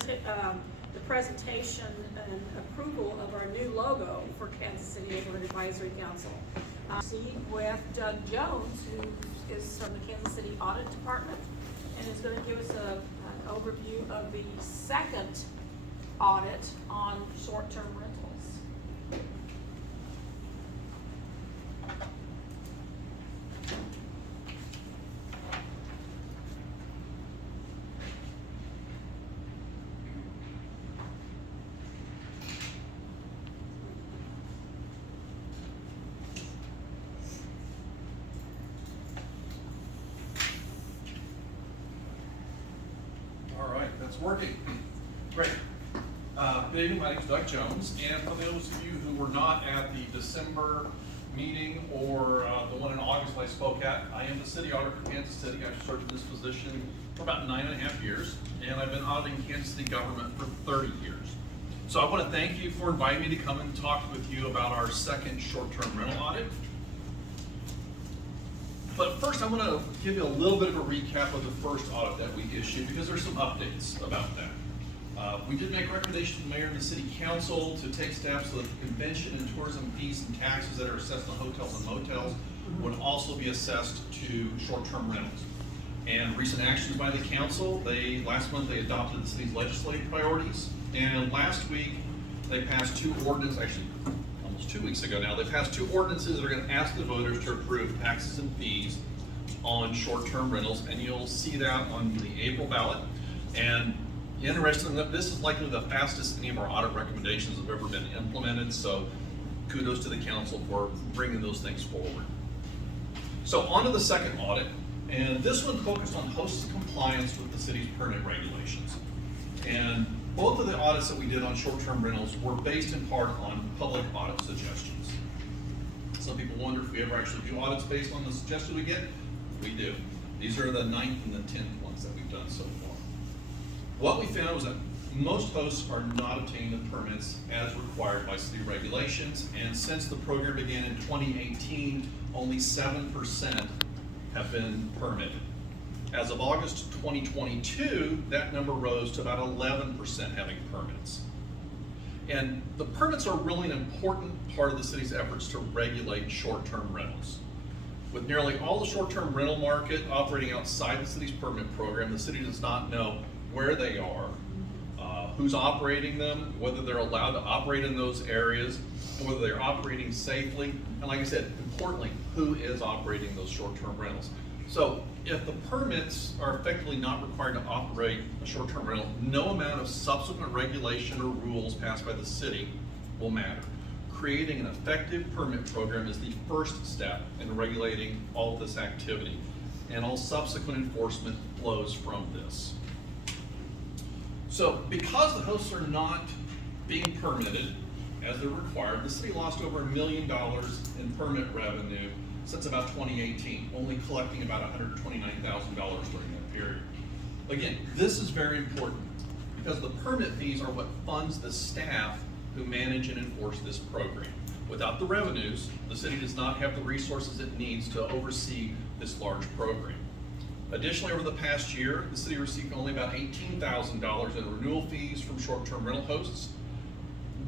the presentation and approval of our new logo for Kansas City Neighborhood Advisory Council. With Doug Jones, who is from the Kansas City Audit Department, and is going to give us an overview of the second audit on short-term rentals. It's working. Great. Good evening, my name is Doug Jones, and for those of you who were not at the December meeting or the one in August I spoke at, I am the city auditor for Kansas City. I've served in this position for about 9.5 years, and I've been auditing Kansas City government for 30 years. So I want to thank you for inviting me to come and talk with you about our second short-term rental audit. But first, I'm going to give you a little bit of a recap of the first audit that we issued because there's some updates about that. We did make recommendations to the mayor and the city council to take steps so that the convention and tourism fees and taxes that are assessed on hotels and motels would also be assessed to short-term rentals. And recent actions by the council, last month they adopted the city's legislative priorities, and last week they passed two ordinances, actually almost 2 weeks ago now, they passed two ordinances that are going to ask the voters to approve taxes and fees on short-term rentals, and you'll see that on the April ballot. And interestingly, this is likely the fastest any of our audit recommendations have ever been implemented, so kudos to the council for bringing those things forward. So on to the second audit, and this one focused on host compliance with the city's permit regulations. And both of the audits that we did on short-term rentals were based in part on public audit suggestions. Some people wonder if we ever actually do audits based on the suggestions we get. We do. These are the 9th and the 10th ones that we've done so far. What we found was that most hosts are not obtaining the permits as required by city regulations, and since the program began in 2018, only 7% have been permitted. As of August 2022, that number rose to about 11% having permits. And the permits are really an important part of the city's efforts to regulate short-term rentals. With nearly all the short-term rental market operating outside the city's permit program, the city does not know where they are, who's operating them, whether they're allowed to operate in those areas, and whether they're operating safely, and like I said, importantly, who is operating those short-term rentals. So if the permits are effectively not required to operate a short-term rental, no amount of subsequent regulation or rules passed by the city will matter. Creating an effective permit program is the first step in regulating all of this activity, and all subsequent enforcement flows from this. So because the hosts are not being permitted as they're required, the city lost over $1 million in permit revenue since about 2018, only collecting about $129,000 during that period. Again, this is very important because the permit fees are what funds the staff who manage and enforce this program. Without the revenues, the city does not have the resources it needs to oversee this large program. Additionally, over the past year, the city received only about $18,000 in renewal fees from short-term rental hosts.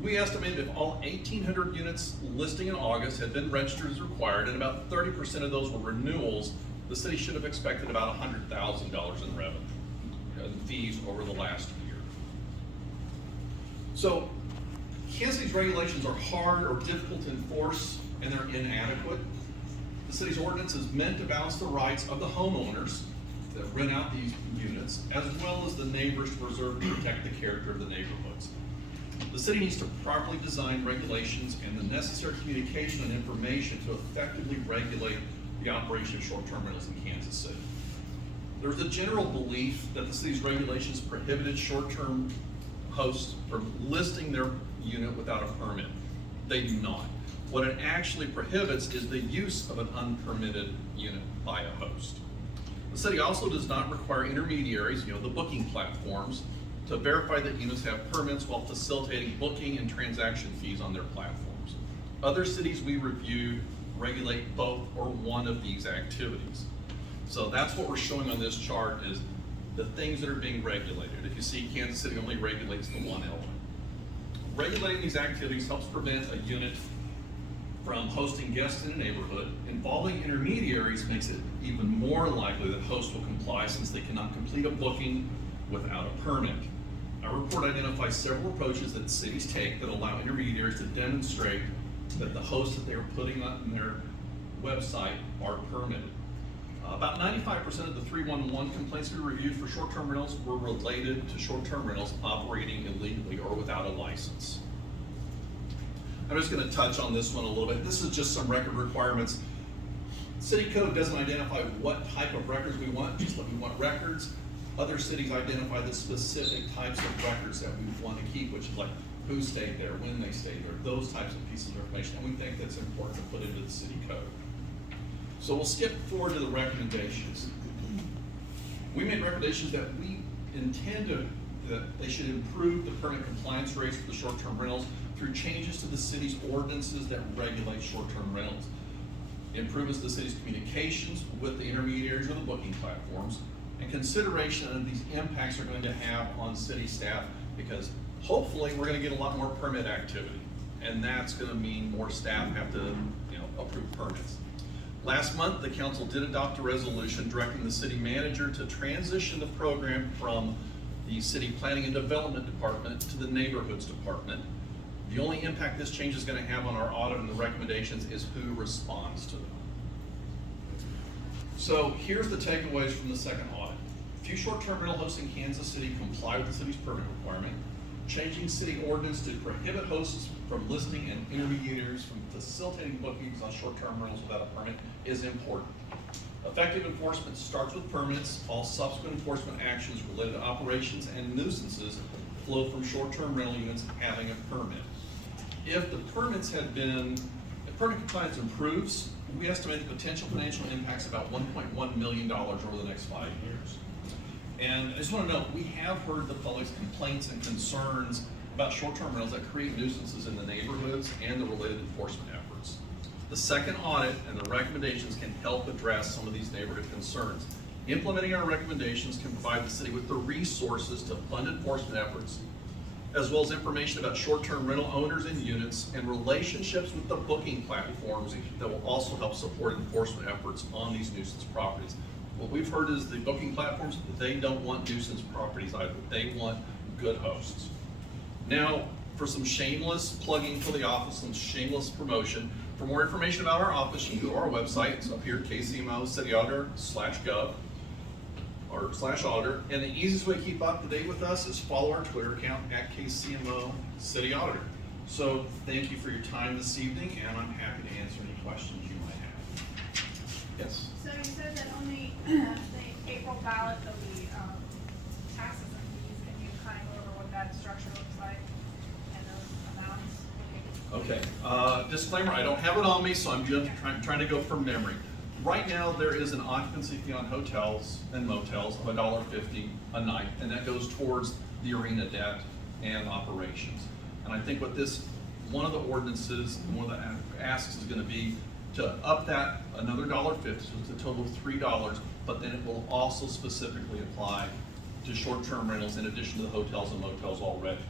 We estimated if all 1,800 units listing in August had been registered as required, and about 30% of those were renewals, the city should have expected about $100,000 in revenue and fees over the last year. So, Kansas City's regulations are hard or difficult to enforce, and they're inadequate. The city's ordinance is meant to balance the rights of the homeowners that rent out these units, as well as the neighbors to preserve and protect the character of the neighborhoods. The city needs to properly design regulations and the necessary communication and information to effectively regulate the operation of short-term rentals in Kansas City. There's a general belief that the city's regulations prohibited short-term hosts from listing their unit without a permit. They do not. What it actually prohibits is the use of an unpermitted unit by a host. The city also does not require intermediaries, the booking platforms, to verify that units have permits while facilitating booking and transaction fees on their platforms. Other cities we reviewed regulate both or one of these activities. So that's what we're showing on this chart is the things that are being regulated. If you see, Kansas City only regulates the one element. Regulating these activities helps prevent a unit from hosting guests in a neighborhood. Involving intermediaries makes it even more likely that hosts will comply, since they cannot complete a booking without a permit. Our report identifies several approaches that cities take that allow intermediaries to demonstrate that the hosts that they are putting on their website are permitted. About 95% of the 311 complaints we reviewed for short-term rentals were related to short-term rentals operating illegally or without a license. I'm just going to touch on this one a little bit. This is just some record requirements. City code doesn't identify what type of records we want, just that we want records. Other cities identify the specific types of records that we want to keep, which is like who stayed there, when they stayed there, those types of pieces of information, and we think that's important to put into the city code. So we'll skip forward to the recommendations. We made recommendations that we intend that they should improve the permit compliance rates for the short-term rentals through changes to the city's ordinances that regulate short-term rentals, improvements to the city's communications with the intermediaries or the booking platforms, and consideration of these impacts are going to have on city staff, because hopefully we're going to get a lot more permit activity, and that's going to mean more staff have to, approve permits. Last month, the council did adopt a resolution directing the city manager to transition the program from the city planning and development department to the neighborhoods department. The only impact this change is going to have on our audit and the recommendations is who responds to them. So here's the takeaways from the second audit. Few short-term rental hosts in Kansas City comply with the city's permit requirement. Changing city ordinance to prohibit hosts from listing and intermediaries from facilitating bookings on short-term rentals without a permit is important. Effective enforcement starts with permits. All subsequent enforcement actions related to operations and nuisances flow from short-term rental units having a permit. If permit compliance improves, we estimate the potential financial impacts about $1.1 million over the next 5 years. And I just want to note, we have heard the public's complaints and concerns about short-term rentals that create nuisances in the neighborhoods and the related enforcement efforts. The second audit and the recommendations can help address some of these neighborhood concerns. Implementing our recommendations can provide the city with the resources to fund enforcement efforts, as well as information about short-term rental owners and units and relationships with the booking platforms that will also help support enforcement efforts on these nuisance properties. What we've heard is the booking platforms, they don't want nuisance properties either. They want good hosts. Now, for some shameless plugging for the office, some shameless promotion. For more information about our office, you can go to our website. It's up here, KCMO/cityauditor/gov or /auditor. And the easiest way to keep up to date with us is follow our Twitter account at KCMO City Auditor. So thank you for your time this evening, and I'm happy to answer any questions you might have. Yes? So you said that only the April ballot of the taxes and fees, can you kind of go over what that structure looks like and those amounts? Okay, disclaimer, I don't have it on me, so I'm just trying to go from memory. Right now, there is an occupancy fee on hotels and motels of $1.50 a night, and that goes towards the arena debt and operations. And I think what one of the ordinances, one of the asks is gonna be to up that another $1.50, so it's a total of $3, but then it will also specifically apply to short-term rentals in addition to the hotels and motels already.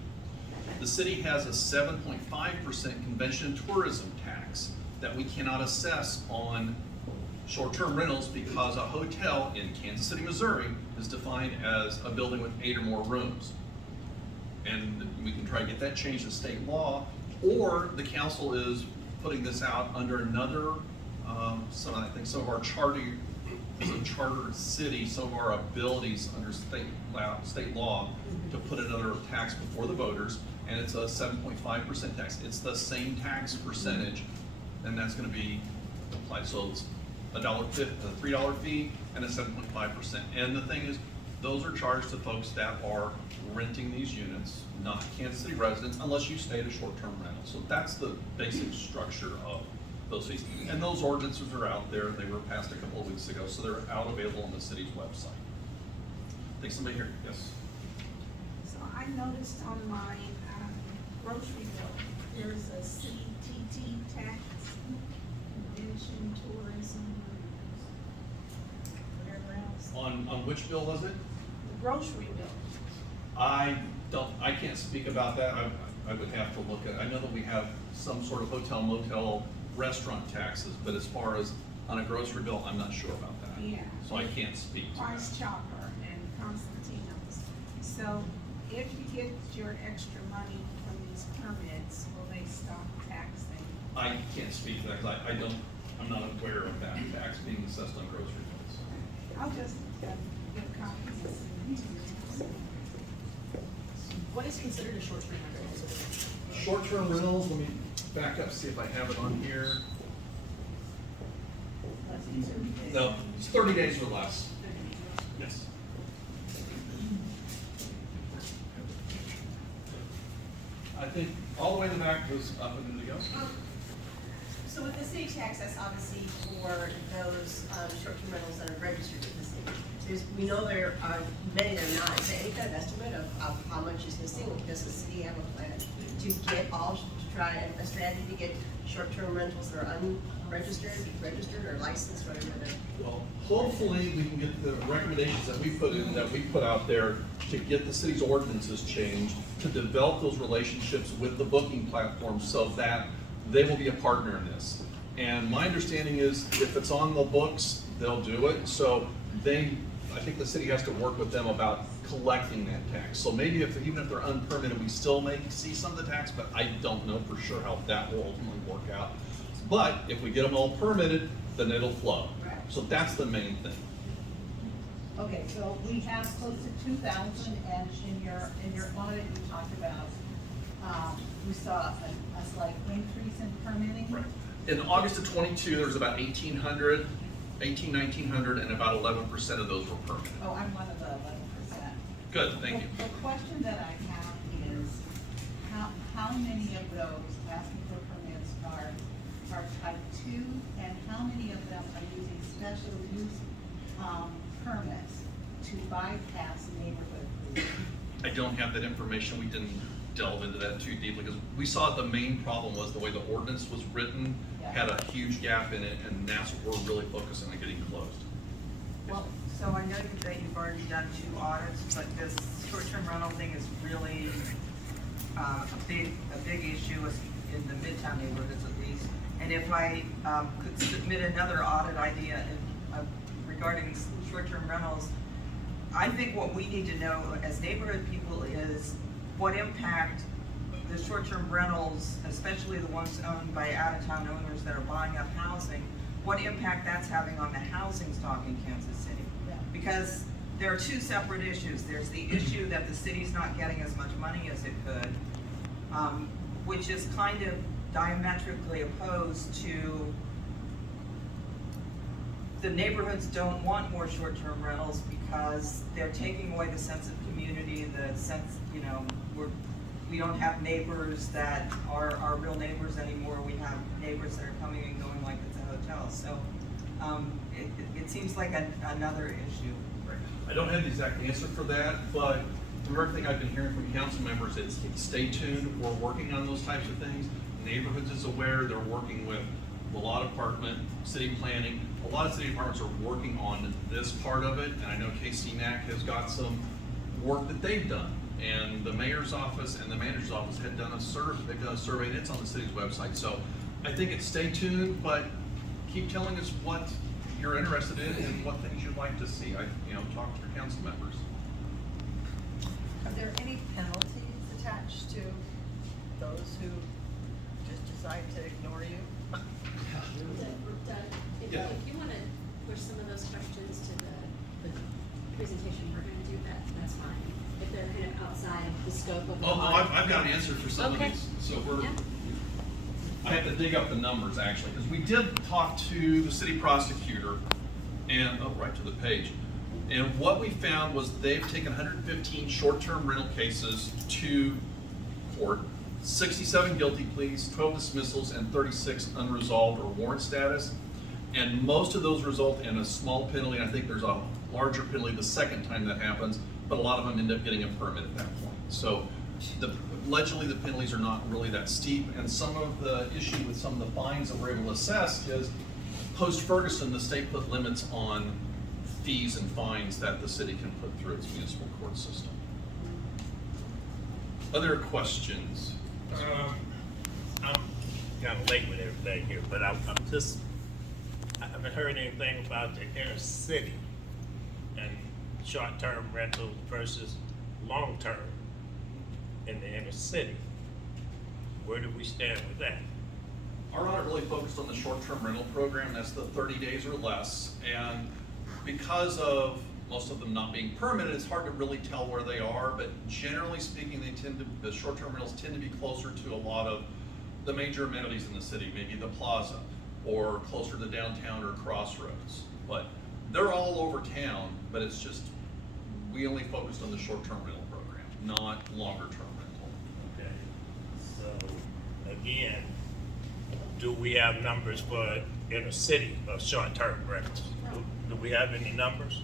The city has a 7.5% convention and tourism tax that we cannot assess on short-term rentals because a hotel in Kansas City, Missouri is defined as a building with 8 or more rooms. And we can try to get that changed to state law, or the council is putting this out under another, I think some of our charter, as a charter city, some of our abilities under state law to put another tax before the voters, and it's a 7.5% tax. It's the same tax percentage, and that's gonna be applied. So it's a $3 fee and a 7.5%. And the thing is, those are charged to folks that are renting these units, not Kansas City residents, unless you stay at a short-term rental. So that's the basic structure of those fees. And those ordinances are out there. They were passed a couple of weeks ago, so they're out available on the city's website. I think somebody here, yes? So I noticed on my grocery bill, there's a CTT tax, convention, tourism, whatever else. On which bill was it? grocery bill. I can't speak about that. I would have to look at, I know that we have some sort of hotel, motel, restaurant taxes, but as far as on a grocery bill, I'm not sure about that. Yeah. So I can't speak to Price that. Chopper and Constantino's. So if you get your extra money from these permits, will they stop taxing? I can't speak to that, because I'm not aware of that tax being assessed on grocery bills. I'll just get copies and send it to you. What is considered a short-term rental? Short-term rentals, let me back up, see if I have it on here. No, it's 30 days or less. Yes. I think all the way in the back was up and ready to go. So with the city tax, that's obviously for those short-term rentals that are registered with the city. We know there are many that are not. Is there any kind of estimate of how much is missing? Does the city have a plan to get to try a strategy to get short-term rentals that are unregistered, registered, or licensed, whatever they're? Well, hopefully we can get the recommendations that we put out there to get the city's ordinances changed, to develop those relationships with the booking platforms so that they will be a partner in this. And my understanding is if it's on the books, they'll do it. So I think the city has to work with them about collecting that tax. So maybe even if they're unpermitted, we still may see some of the tax, but I don't know for sure how that will ultimately work out. But if we get them all permitted, then it'll flow. Right. So that's the main thing. Okay, so we have close to 2,000, and in your audit, you talked about, we saw a slight increase in permitting. Right. In August of 22, there was about 1,900, 1,900, and about 11% of those were permitted. Oh, I'm one of the 11%. Good, thank you. The question that I have is, how many of those asking for permits are type 2, and how many of them are using special use permits to bypass neighborhood rules? I don't have that information. We didn't delve into that too deeply because we saw the main problem was the way the ordinance was written had a huge gap in it, and that's what we're really focusing on getting closed. Well, So I know that you've already done 2 audits, but this short-term rental thing is really a big issue in the Midtown neighborhoods at least. And if I could submit another audit idea regarding short-term rentals, I think what we need to know as neighborhood people is what impact the short-term rentals, especially the ones owned by out-of-town owners that are buying up housing, what impact that's having on the housing stock in Kansas City. Yeah. Because there are 2 separate issues. There's the issue that the city's not getting as much money as it could, which is kind of diametrically opposed to the neighborhoods don't want more short-term rentals because they're taking away the sense of community, the sense, we don't have neighbors that are our real neighbors anymore. We have neighbors that are coming and going like it's a hotel. So it seems like another issue. I don't have the exact answer for that, but from everything I've been hearing from council members, it's stay tuned. We're working on those types of things. Neighborhoods is aware. They're working with the law department, city planning. A lot of city departments are working on this part of it, and I know KCNAC has got some work that they've done. And the mayor's office and the manager's office had done a survey. They've done a survey, and it's on the city's website. So I think it's stay tuned, but keep telling us what you're interested in and what things you'd like to see. Talk to your council members. Are there any penalties attached to those who just decide to ignore you? Doug, if Yeah. you want to push some of those questions to the presentation we're going to do, that's fine. If they're kind of outside the scope of the Oh, no, audit. I've got an answer for some Okay. of these. So Yeah. I have to dig up the numbers actually, because we did talk to the city prosecutor and, right to the page. And what we found was they've taken 115 short-term rental cases to court, 67 guilty pleas, 12 dismissals, and 36 unresolved or warrant status. And most of those result in a small penalty. I think there's a larger penalty the second time that happens, but a lot of them end up getting a permit at that point. So allegedly the penalties are not really that steep, and some of the issue with some of the fines that we're able to assess is post-Ferguson, the state put limits on fees and fines that the city can put through its municipal court system. Other questions? I'm kind of late with everything here, but I haven't heard anything about the inner city and short-term rentals versus long-term in the inner city. Where do we stand with that? Our audit really focused on the short-term rental program, that's the 30 days or less, and because of most of them not being permitted, it's hard to really tell where they are, but generally speaking, the short-term rentals tend to be closer to a lot of the major amenities in the city, maybe the plaza, or closer to downtown or crossroads. But they're all over town, but it's just, we only focused on the short-term rental program, not longer-term rental. Okay, so again, do we have numbers for inner city of short-term rentals? Do we have any numbers?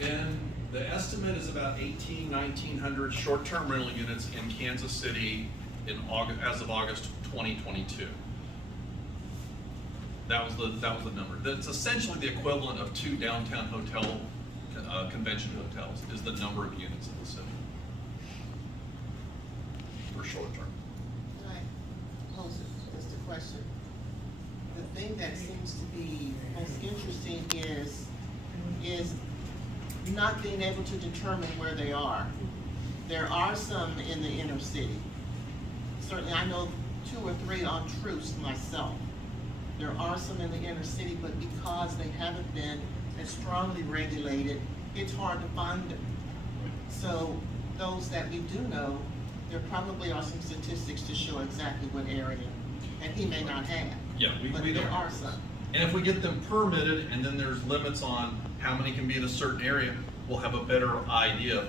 And the estimate is about 1,900 short-term rental units in Kansas City in August, as of August 2022. That was the number. That's essentially the equivalent of 2 downtown hotel, convention hotels, is the number of units in the city for short-term. Right. Pose just a question. The thing that seems to be most interesting is not being able to determine where they are. There are some in the inner city. Certainly, I know 2 or 3 on Truce myself. There are some in the inner city, but because they haven't been as strongly regulated, it's hard to find them. So those that we do know, there probably are some statistics to show exactly what area, and he may not have. Yeah, But we there don't. are some. And if we get them permitted and then there's limits on how many can be in a certain area, we'll have a better idea of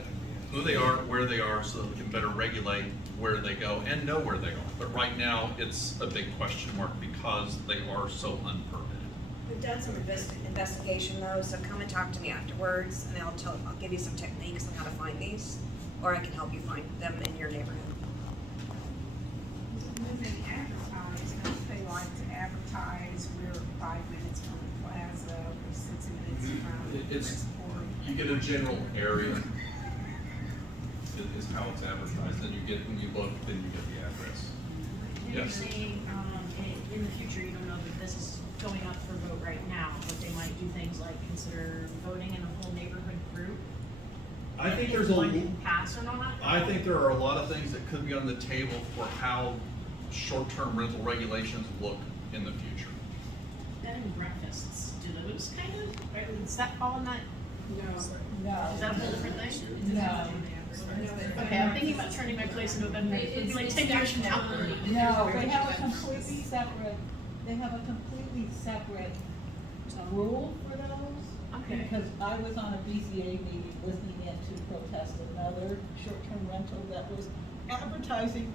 who they are, where they are, so that we can better regulate where they go and know where they are. But right now, it's a big question mark because they are so unpermitted. We've done some investigation though, so come and talk to me afterwards and I'll give you some techniques on how to find these, or I can help you find them in your neighborhood. When they advertise, don't they like to advertise, we're 5 minutes from the plaza, we're 6 minutes from It's, Westport. you get a general area, is how it's advertised, then you get, when you look, then you get the address. You're Yes. saying, in the future, you don't know that this is going up for vote right now, but they might do things like consider voting in a whole neighborhood group? I think If there's a, one can pass or not? I think there are a lot of things that could be on the table for how short-term rental regulations look in the future. Bed and breakfasts, do those kind of, does that fall in that? No. Is that a whole different thing? No. Okay, I'm thinking about turning my place into a bed and breakfast, it'd be like 10 years from now. No, they have a completely separate rule for those. Okay. Because I was on a BCA meeting listening in to protest another short-term rental that was advertising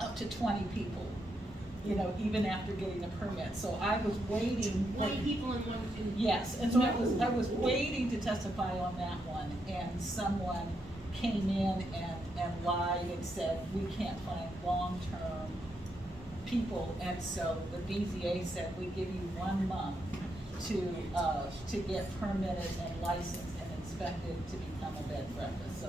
up to 20 people, you know, even after getting a permit. So I was waiting. 20 people in one, Yes, and so I was waiting to testify on that one, and someone came in and lied and said, we can't find long-term people, and so the BZA said, we give you 1 month to get permitted and licensed and inspected to become a bed and breakfast,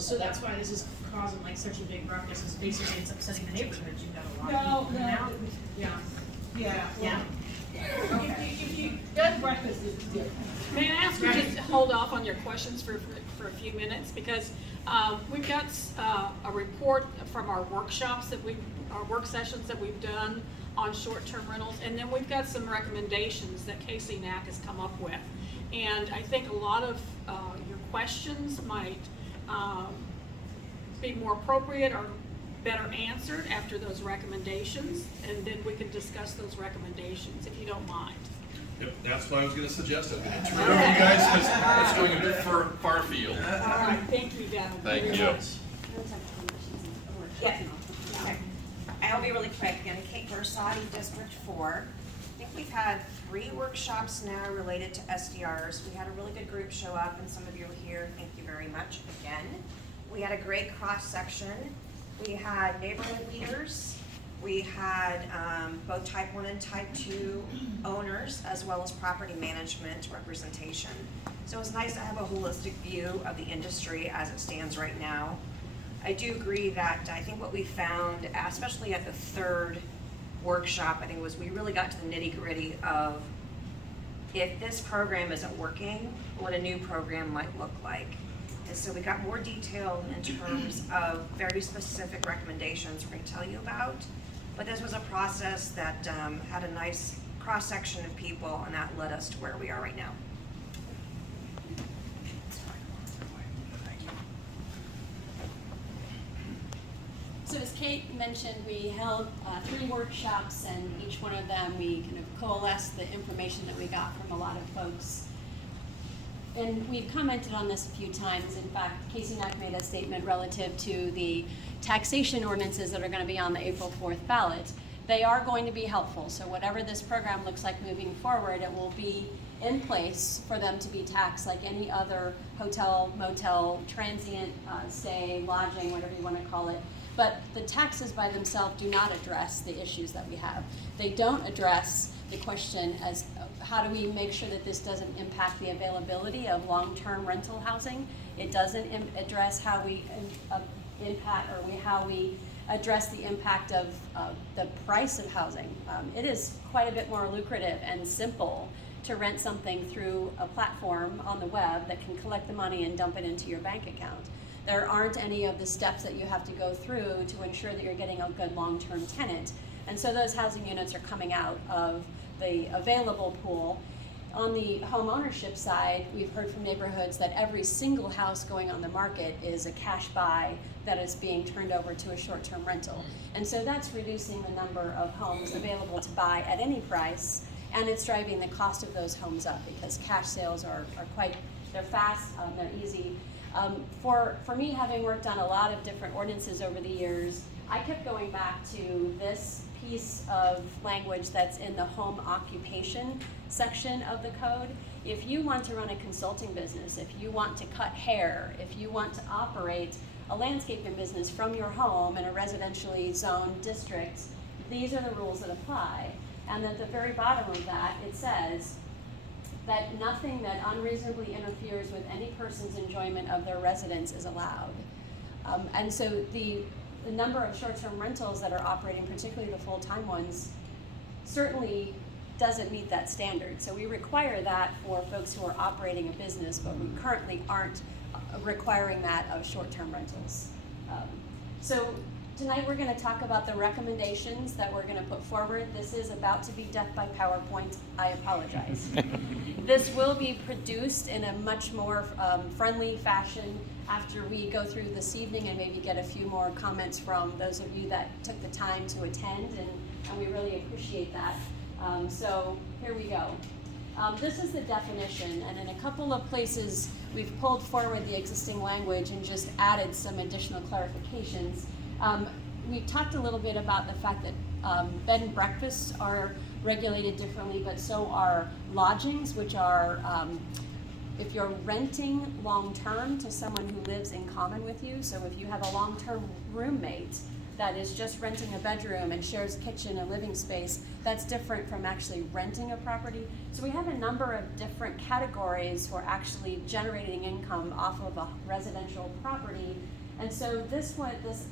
so that's why this is causing like such a big ruckus, is basically it's upsetting the neighborhood, you've got a lot of people in and out. Yeah. Yeah. Okay. Bed and breakfast is different. May I ask you to just hold off on your questions for a few minutes, because we've got a report from our workshops our work sessions that we've done on short-term rentals, and then we've got some recommendations that KCNAC has come up with. And I think a lot of your questions might be more appropriate or better answered after those recommendations, and then we can discuss those recommendations, if you don't mind. Yep, that's what I was gonna suggest. I didn't turn it over to you guys, because it's going a bit far afield. All right, thank you, Gavin. Thank very you. much. Yeah. Okay. I'll be really quick. Again, Kate Versati, District 4. I think we've had 3 workshops now related to SDRs. We had a really good group show up, and some of you were here. Thank you very much again. We had a great cross-section. We had neighborhood leaders. We had both type 1 and type 2 owners, as well as property management representation. So it was nice to have a holistic view of the industry as it stands right now. I do agree that I think what we found, especially at the third workshop, I think was we really got to the nitty-gritty of if this program isn't working, what a new program might look like. And so we got more detailed in terms of very specific recommendations we're going to tell you about. But this was a process that had a nice cross-section of people, and that led us to where we are right now. So as Kate mentioned, we held 3 workshops, and each one of them we kind of coalesced the information that we got from a lot of folks. And we've commented on this a few times. In fact, KCNAC made a statement relative to the taxation ordinances that are going to be on the April 4th ballot. They are going to be helpful. So whatever this program looks like moving forward, it will be in place for them to be taxed like any other hotel, motel, transient stay, lodging, whatever you want to call it. But the taxes by themselves do not address the issues that we have. They don't address the question as how do we make sure that this doesn't impact the availability of long-term rental housing. It doesn't address how we how we address the impact of the price of housing. It is quite a bit more lucrative and simple to rent something through a platform on the web that can collect the money and dump it into your bank account. There aren't any of the steps that you have to go through to ensure that you're getting a good long-term tenant. And so those housing units are coming out of the available pool. On the home ownership side, we've heard from neighborhoods that every single house going on the market is a cash buy that is being turned over to a short-term rental. And so that's reducing the number of homes available to buy at any price, and it's driving the cost of those homes up because cash sales are quite, they're fast, they're easy. For me, having worked on a lot of different ordinances over the years, I kept going back to this piece of language that's in the home occupation section of the code. If you want to run a consulting business, if you want to cut hair, if you want to operate a landscaping business from your home in a residentially zoned district, these are the rules that apply. And at the very bottom of that, it says that nothing that unreasonably interferes with any person's enjoyment of their residence is allowed. And so the number of short-term rentals that are operating, particularly the full-time ones, certainly doesn't meet that standard. So we require that for folks who are operating a business, but we currently aren't requiring that of short-term rentals. So tonight we're going to talk about the recommendations that we're going to put forward. This is about to be death by PowerPoint. I apologize. This will be produced in a much more friendly fashion after we go through this evening and maybe get a few more comments from those of you that took the time to attend, and we really appreciate that. So here we go. This is the definition, and in a couple of places we've pulled forward the existing language and just added some additional clarifications. We talked a little bit about the fact that bed and breakfasts are regulated differently, but so are lodgings, which are if you're renting long-term to someone who lives in common with you. So if you have a long-term roommate that is just renting a bedroom and shares a kitchen and living space, that's different from actually renting a property. So we have a number of different categories for actually generating income off of a residential property. And so this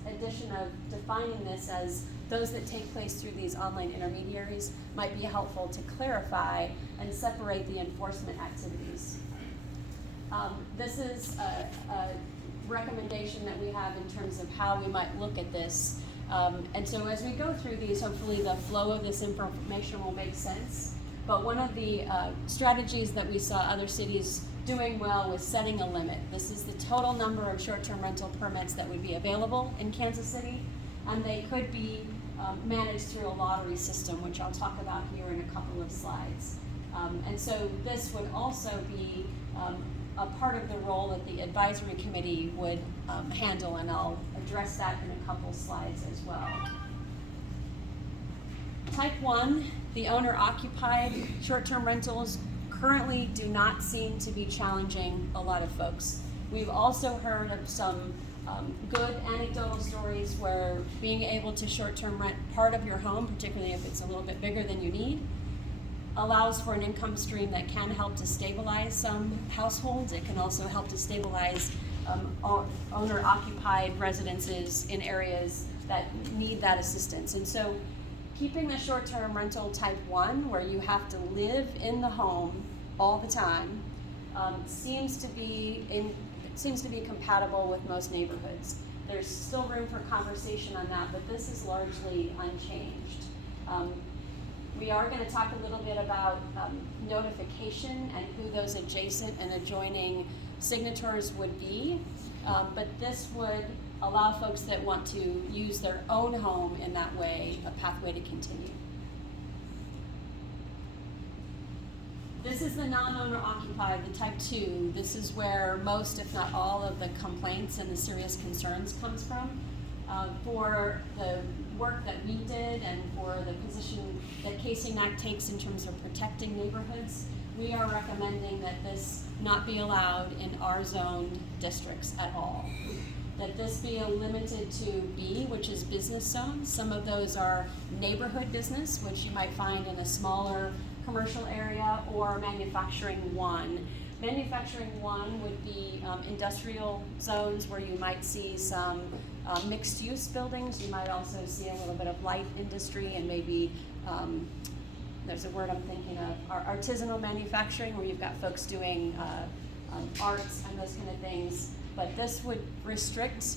addition of defining this as those that take place through these online intermediaries might be helpful to clarify and separate the enforcement activities. This is a recommendation that we have in terms of how we might look at this. And so as we go through these, hopefully the flow of this information will make sense. But one of the strategies that we saw other cities doing well was setting a limit. This is the total number of short-term rental permits that would be available in Kansas City, and they could be managed through a lottery system, which I'll talk about here in a couple of slides. And so this would also be a part of the role that the advisory committee would handle, and I'll address that in a couple slides as well. Type 1, the owner-occupied short-term rentals currently do not seem to be challenging a lot of folks. We've also heard of some good anecdotal stories where being able to short-term rent part of your home, particularly if it's a little bit bigger than you need, allows for an income stream that can help to stabilize some households. It can also help to stabilize owner-occupied residences in areas that need that assistance. And so keeping the short-term rental type 1, where you have to live in the home all the time, seems to be compatible with most neighborhoods. There's still room for conversation on that, but this is largely unchanged. We are going to talk a little bit about notification and who those adjacent and adjoining signatories would be, but this would allow folks that want to use their own home in that way a pathway to continue. This is the non-owner occupied, the type 2. This is where most, if not all, of the complaints and the serious concerns comes from. For the work that we did and for the position that KCNAC takes in terms of protecting neighborhoods, we are recommending that this not be allowed in R-zoned districts at all. That this be limited to B, which is business zones. Some of those are neighborhood business, which you might find in a smaller commercial area, or manufacturing 1. Manufacturing 1 would be industrial zones where you might see some mixed-use buildings. You might also see a little bit of light industry and maybe, there's a word I'm thinking of, artisanal manufacturing, where you've got folks doing arts and those kind of things. But this would restrict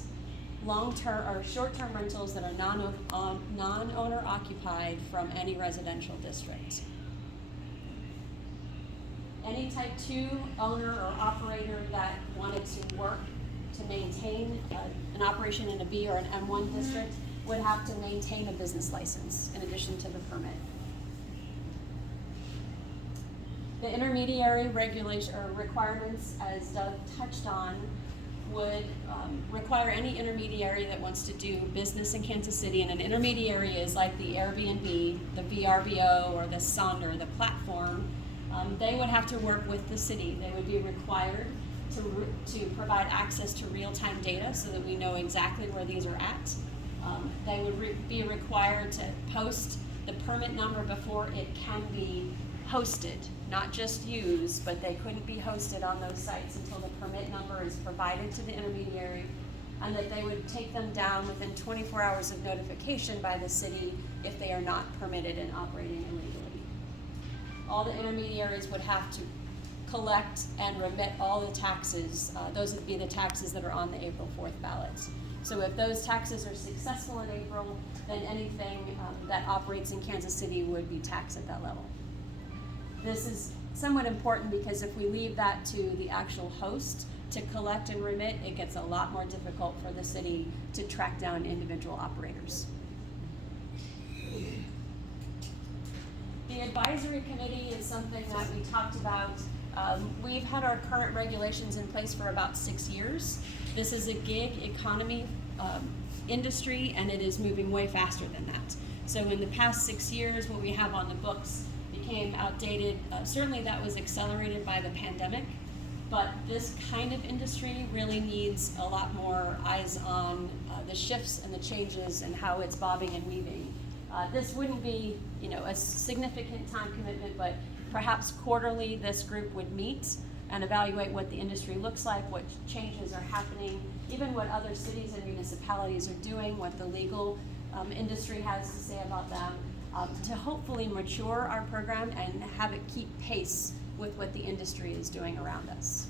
long-term or short-term rentals that are non-owner occupied from any residential district. Any type 2 owner or operator that wanted to work to maintain an operation in a B or an M1 district would have to maintain a business license in addition to the permit. The intermediary regulation or requirements, as Doug touched on, would require any intermediary that wants to do business in Kansas City, and an intermediary is like the Airbnb, the VRBO, or the Sonder, the platform. They would have to work with the city. They would be required to provide access to real-time data so that we know exactly where these are at. They would be required to post the permit number before it can be hosted, not just used, but they couldn't be hosted on those sites until the permit number is provided to the intermediary, and that they would take them down within 24 hours of notification by the city if they are not permitted and operating illegally. All the intermediaries would have to collect and remit all the taxes. Those would be the taxes that are on the April 4th ballot. So if those taxes are successful in April, then anything that operates in Kansas City would be taxed at that level. This is somewhat important because if we leave that to the actual host to collect and remit, it gets a lot more difficult for the city to track down individual operators. The advisory committee is something that we talked about. We've had our current regulations in place for about 6 years. This is a gig economy industry, and it is moving way faster than that. So in the past 6 years, what we have on the books became outdated. Certainly that was accelerated by the pandemic, but this kind of industry really needs a lot more eyes on the shifts and the changes and how it's bobbing and weaving. This wouldn't be, a significant time commitment, but perhaps quarterly this group would meet and evaluate what the industry looks like, what changes are happening, even what other cities and municipalities are doing, what the legal industry has to say about them, to hopefully mature our program and have it keep pace with what the industry is doing around us.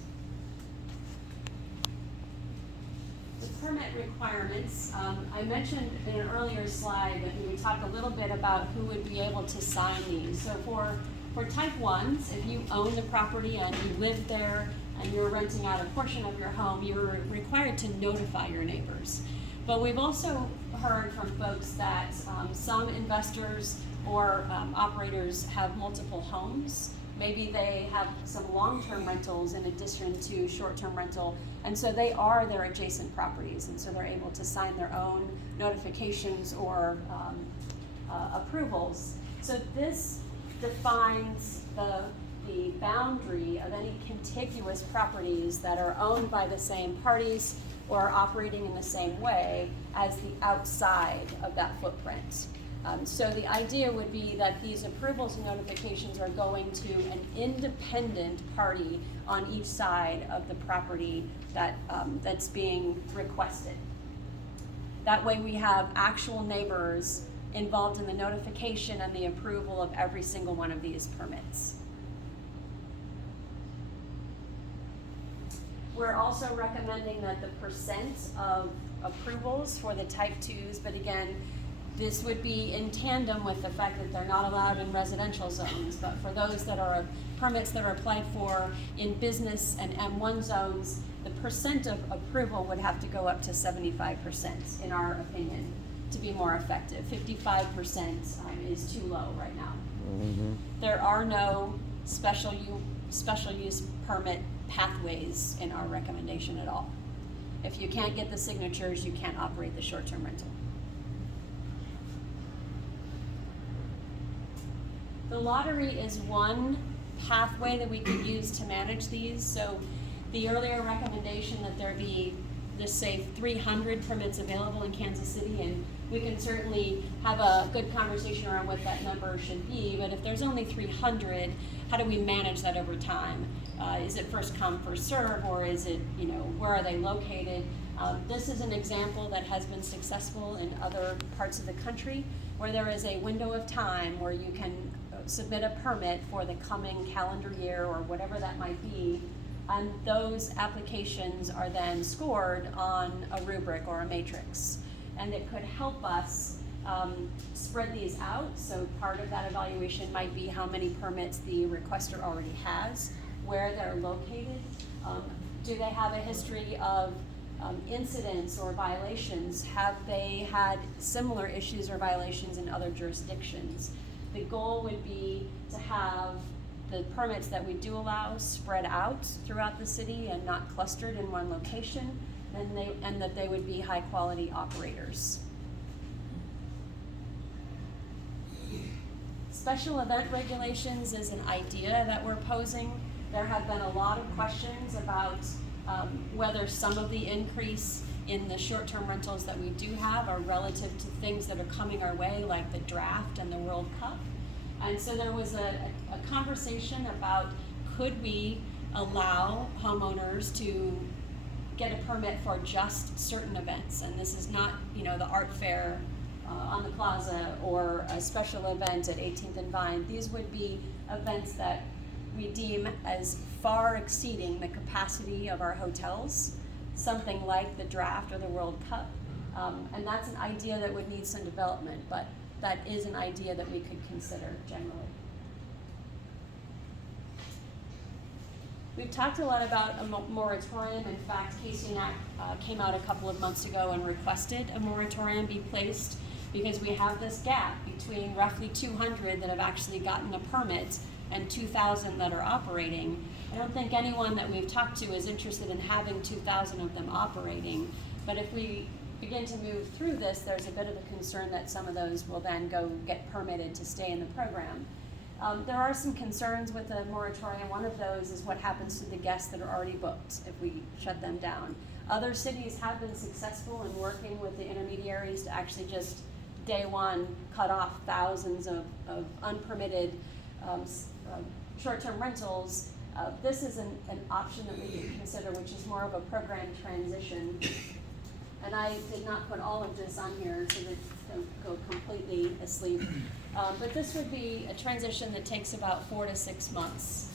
The permit requirements, I mentioned in an earlier slide that we would talk a little bit about who would be able to sign these. So for type 1s, if you own the property and you live there and you're renting out a portion of your home, you're required to notify your neighbors. But we've also heard from folks that some investors or operators have multiple homes. Maybe they have some long-term rentals in addition to short-term rental, and so they are their adjacent properties, and so they're able to sign their own notifications or approvals. So this defines the boundary of any contiguous properties that are owned by the same parties or are operating in the same way as the outside of that footprint. So the idea would be that these approvals and notifications are going to an independent party on each side of the property that, that's being requested. That way we have actual neighbors involved in the notification and the approval of every single one of these permits. We're also recommending that the percent of approvals for the type 2s, but again, this would be in tandem with the fact that they're not allowed in residential zones, but for those that are permits that are applied for in business and M1 zones, the percent of approval would have to go up to 75%, in our opinion, to be more effective. 55% is too low right now. There are no special use permit pathways in our recommendation at all. If you can't get the signatures, you can't operate the short-term rental. The lottery is one pathway that we could use to manage these. So the earlier recommendation that there be, let's say, 300 permits available in Kansas City, and we can certainly have a good conversation around what that number should be, but if there's only 300, how do we manage that over time? Is it first come, first serve, or is it, you know, where are they located? This is an example that has been successful in other parts of the country, where there is a window of time where you can submit a permit for the coming calendar year or whatever that might be, and those applications are then scored on a rubric or a matrix. And it could help us spread these out. So part of that evaluation might be how many permits the requester already has, where they're located. Do they have a history of incidents or violations? Have they had similar issues or violations in other jurisdictions? The goal would be to have the permits that we do allow spread out throughout the city and not clustered in one location, and that they would be high quality operators. Special event regulations is an idea that we're posing. There have been a lot of questions about whether some of the increase in the short-term rentals that we do have are relative to things that are coming our way, like the draft and the World Cup. And so there was a conversation about, could we allow homeowners to get a permit for just certain events? And this is not, you know, the art fair on the plaza or a special event at 18th and Vine. These would be events that we deem as far exceeding the capacity of our hotels, something like the draft or the World Cup. And that's an idea that would need some development, but that is an idea that we could consider generally. We've talked a lot about a moratorium. In fact, KCNAC came out a couple of months ago and requested a moratorium be placed because we have this gap between roughly 200 that have actually gotten a permit and 2,000 that are operating. I don't think anyone that we've talked to is interested in having 2,000 of them operating, but if we begin to move through this, there's a bit of a concern that some of those will then go get permitted to stay in the program. There are some concerns with the moratorium. One of those is what happens to the guests that are already booked if we shut them down. Other cities have been successful in working with the intermediaries to actually just day one cut off thousands of unpermitted short-term rentals. This is an option that we could consider, which is more of a program transition. And I did not put all of this on here so that don't go completely asleep. But this would be a transition that takes about 4 to 6 months.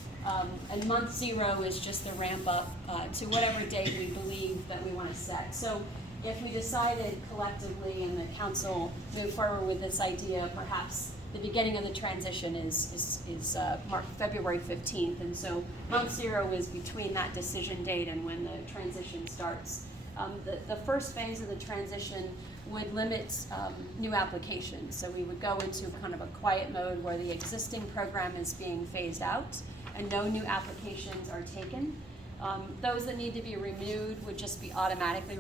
And month 0 is just the ramp up to whatever date we believe that we want to set. So if we decided collectively and the council move forward with this idea, perhaps the beginning of the transition is February 15th. And so month 0 is between that decision date and when the transition starts. The first phase of the transition would limit new applications. So we would go into kind of a quiet mode where the existing program is being phased out and no new applications are taken. Those that need to be renewed would just be automatically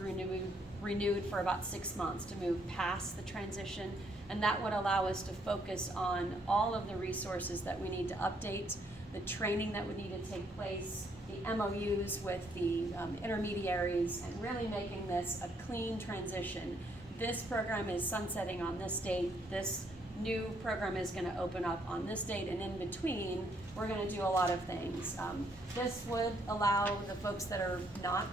renewed for about 6 months to move past the transition. And that would allow us to focus on all of the resources that we need to update, the training that would need to take place, the MOUs with the intermediaries and really making this a clean transition. This program is sunsetting on this date, this new program is gonna open up on this date, and in between, we're gonna do a lot of things. This would allow the folks that are not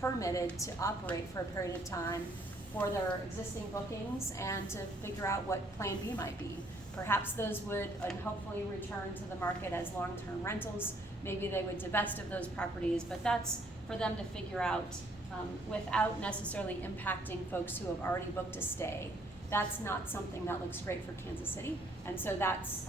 permitted to operate for a period of time for their existing bookings and to figure out what Plan B might be. Perhaps those would and hopefully return to the market as long-term rentals. Maybe they would divest of those properties, but that's for them to figure out without necessarily impacting folks who have already booked a stay. That's not something that looks great for Kansas City, and so that's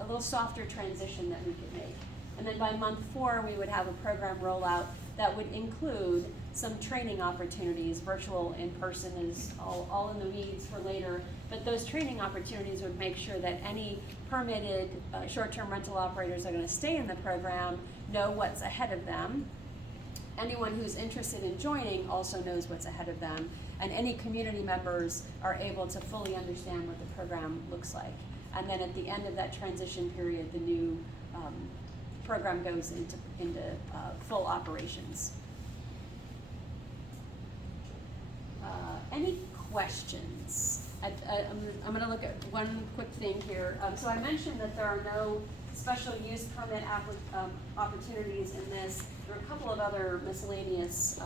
a little softer transition that we could make. And then by month 4, we would have a program rollout that would include some training opportunities. Virtual, in person is all in the weeds for later, but those training opportunities would make sure that any permitted short-term rental operators that are gonna stay in the program know what's ahead of them. Anyone who's interested in joining also knows what's ahead of them, and any community members are able to fully understand what the program looks like. And then at the end of that transition period, the new program goes into full operations. Any questions? I'm going to look at one quick thing here. So I mentioned that there are no special use permit opportunities in this. There are a couple of other miscellaneous.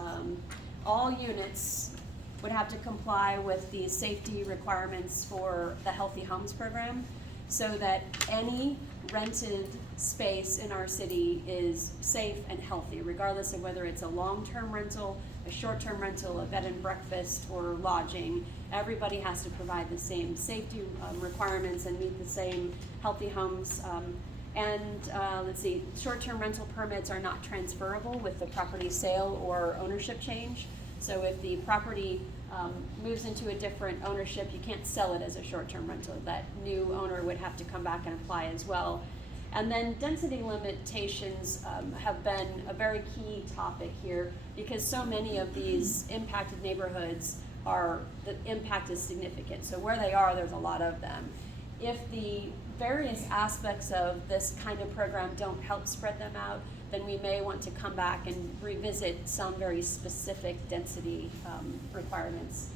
All units would have to comply with the safety requirements for the Healthy Homes program, so that any rented space in our city is safe and healthy, regardless of whether it's a long-term rental, a short-term rental, a bed and breakfast, or lodging. Everybody has to provide the same safety requirements and meet the same Healthy Homes. Let's see, short-term rental permits are not transferable with the property sale or ownership change. So if the property moves into a different ownership, you can't sell it as a short-term rental. That new owner would have to come back and apply as well. And then density limitations have been a very key topic here, because so many of these impacted neighborhoods the impact is significant. So where they are, there's a lot of them. If the various aspects of this kind of program don't help spread them out, then we may want to come back and revisit some very specific density requirements.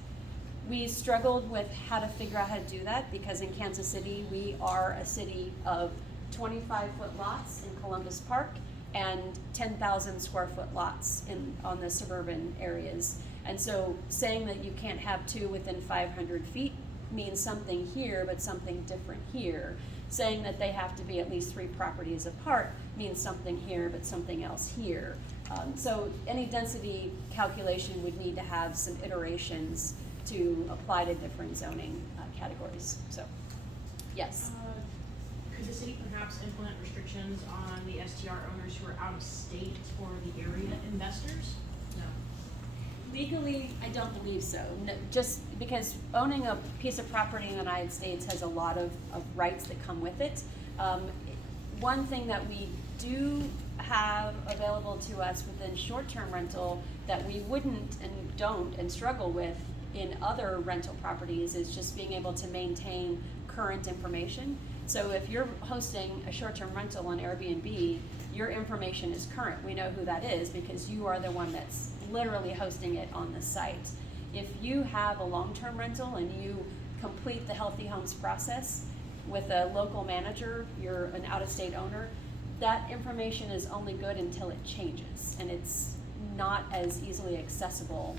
We struggled with how to figure out how to do that, because in Kansas City, we are a city of 25-foot lots in Columbus Park and 10,000 square foot lots on the suburban areas. And so saying that you can't have 2 within 500 feet means something here, but something different here. Saying that they have to be at least 3 properties apart means something here, but something else here. So any density calculation would need to have some iterations to apply to different zoning categories. So, yes. Could the city perhaps implement restrictions on the STR owners who are out of state or the area investors? No. Legally, I don't believe so. No, just because owning a piece of property in the United States has a lot of rights that come with it. One thing that we do have available to us within short-term rental that we wouldn't and don't and struggle with in other rental properties is just being able to maintain current information. So if you're hosting a short-term rental on Airbnb, your information is current. We know who that is because you are the one that's literally hosting it on the site. If you have a long-term rental and you complete the Healthy Homes process with a local manager, you're an out-of-state owner, that information is only good until it changes, and it's not as easily accessible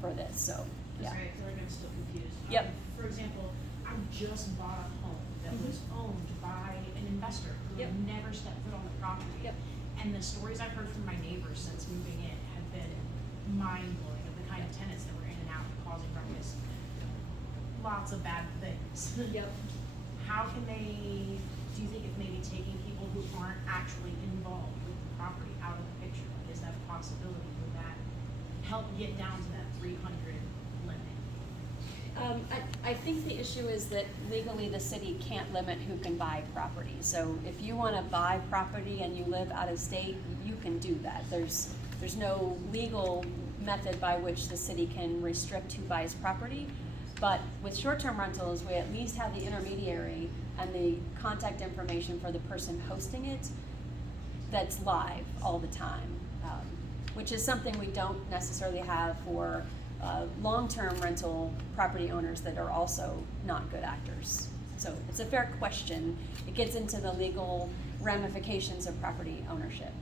for this, so, yeah. Sorry, I feel like I'm still confused. Yep. For example, I just bought a home that was owned by an investor who Yep. had never stepped foot on the property. Yep. And the stories I've heard from my neighbors since moving in have been mind-blowing of the kind of tenants that were in and out causing ruckus. Lots of bad things. Yep. How can they, do you think if maybe taking people who aren't actually involved with the property out of the picture, like, is that a possibility? Would that help get down to that 300 limit? I think the issue is that legally the city can't limit who can buy property. So if you want to buy property and you live out of state, you can do that. There's no legal method by which the city can restrict who buys property. But with short-term rentals, we at least have the intermediary and the contact information for the person hosting it. that's live all the time, which is something we don't necessarily have for long-term rental property owners that are also not good actors. So it's a fair question. It gets into the legal ramifications of property ownership.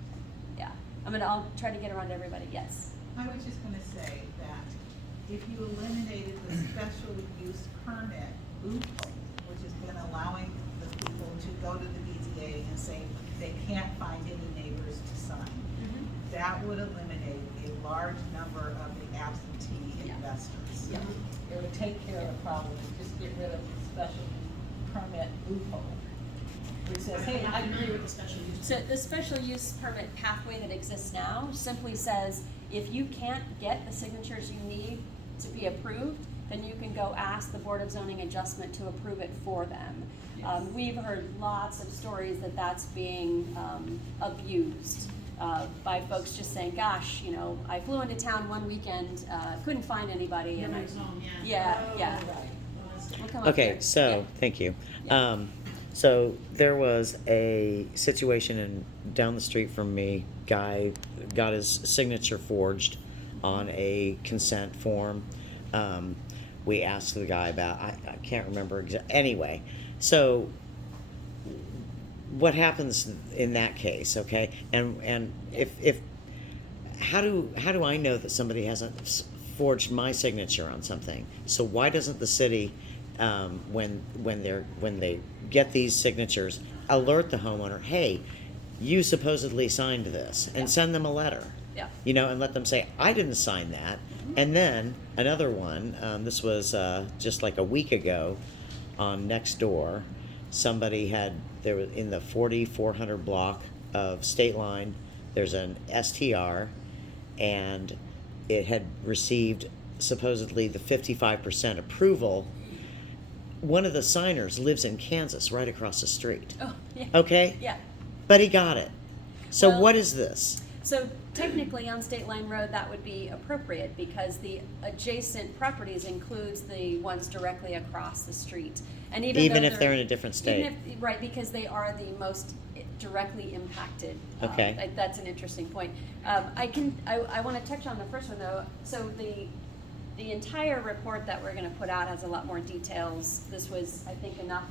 Yeah, I'll try to get around to everybody, yes. I was just gonna say that if you eliminated the special use permit loophole, which has been allowing the people to go to the BZA and say they can't find any neighbors to sign, that would eliminate a large number of the absentee investors. Yeah. It would take care of the problem, and just get rid of the special permit loophole, which says, hey, I'm not familiar with the special use. So the special use permit pathway that exists now simply says, if you can't get the signatures you need to be approved, then you can go ask the Board of Zoning Adjustment to approve it for them. We've heard lots of stories that that's being abused by folks just saying, gosh, you know, I flew into town one weekend, couldn't find anybody. And Nobody's home, yeah. Yeah. Well, that's good. We'll come up Okay, here. so, Yeah. thank you. Yeah. So there was a situation down the street from me, guy got his signature forged on a consent form. We asked the guy about, I can't remember anyway, so what happens in that case, okay? And if how do I know that somebody hasn't forged my signature on something? So why doesn't the city, when they get these signatures, alert the homeowner, hey, you supposedly signed this, and send them a letter? Yeah. You know, and let them say, I didn't sign that. And then another one, this was just like a week ago on Next Door, somebody there was in the 4400 block of State Line, there's an STR, and it had received supposedly the 55% approval. One of the signers lives in Kansas, right across the street. Oh, yeah. Okay? Yeah. But he got it. So Well- what is this? So technically on State Line Road, that would be appropriate because the adjacent properties includes the ones directly across the street. And Even though if they're in a different state? Right, because they are the most directly impacted. Okay. That's an interesting point. I want to touch on the first one though. So the entire report that we're going to put out has a lot more details. This was, I think, enough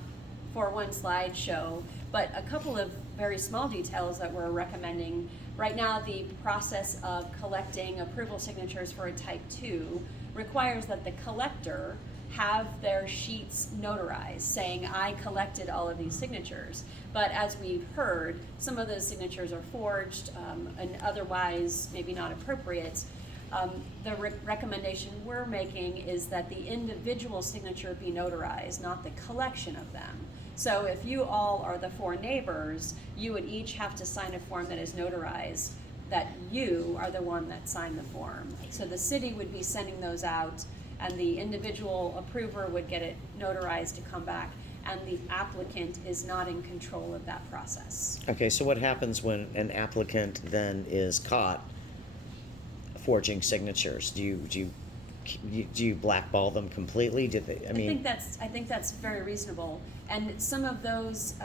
for one slideshow, but a couple of very small details that we're recommending. Right now, the process of collecting approval signatures for a type 2 requires that the collector have their sheets notarized saying, I collected all of these signatures. But as we've heard, some of those signatures are forged and otherwise maybe not appropriate. The recommendation we're making is that the individual signature be notarized, not the collection of them. So if you all are the 4 neighbors, you would each have to sign a form that is notarized, that you are the one that signed the form. So the city would be sending those out, and the individual approver would get it notarized to come back, and the applicant is not in control of that process. Okay, so what happens when an applicant then is caught forging signatures? Do you blackball them completely? I think that's very reasonable, and some of those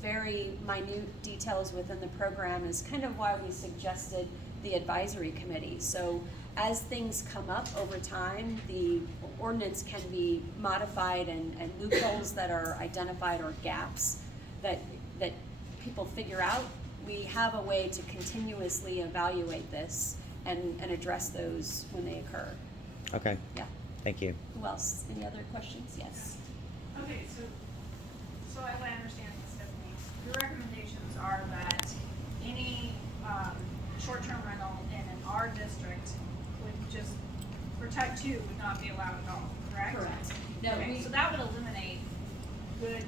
very minute details within the program is kind of why we suggested the advisory committee. So as things come up over time, the ordinance can be modified, and loopholes that are identified or gaps that people figure out, we have a way to continuously evaluate this and address those when they occur. Okay, Yeah. thank you. Who else? Any other questions? Yes. Okay, so as I understand this, Stephanie, your recommendations are that any, short-term rental in an R district would just, for type 2, would not be allowed at all, correct? Correct. No, Okay, so that would eliminate a good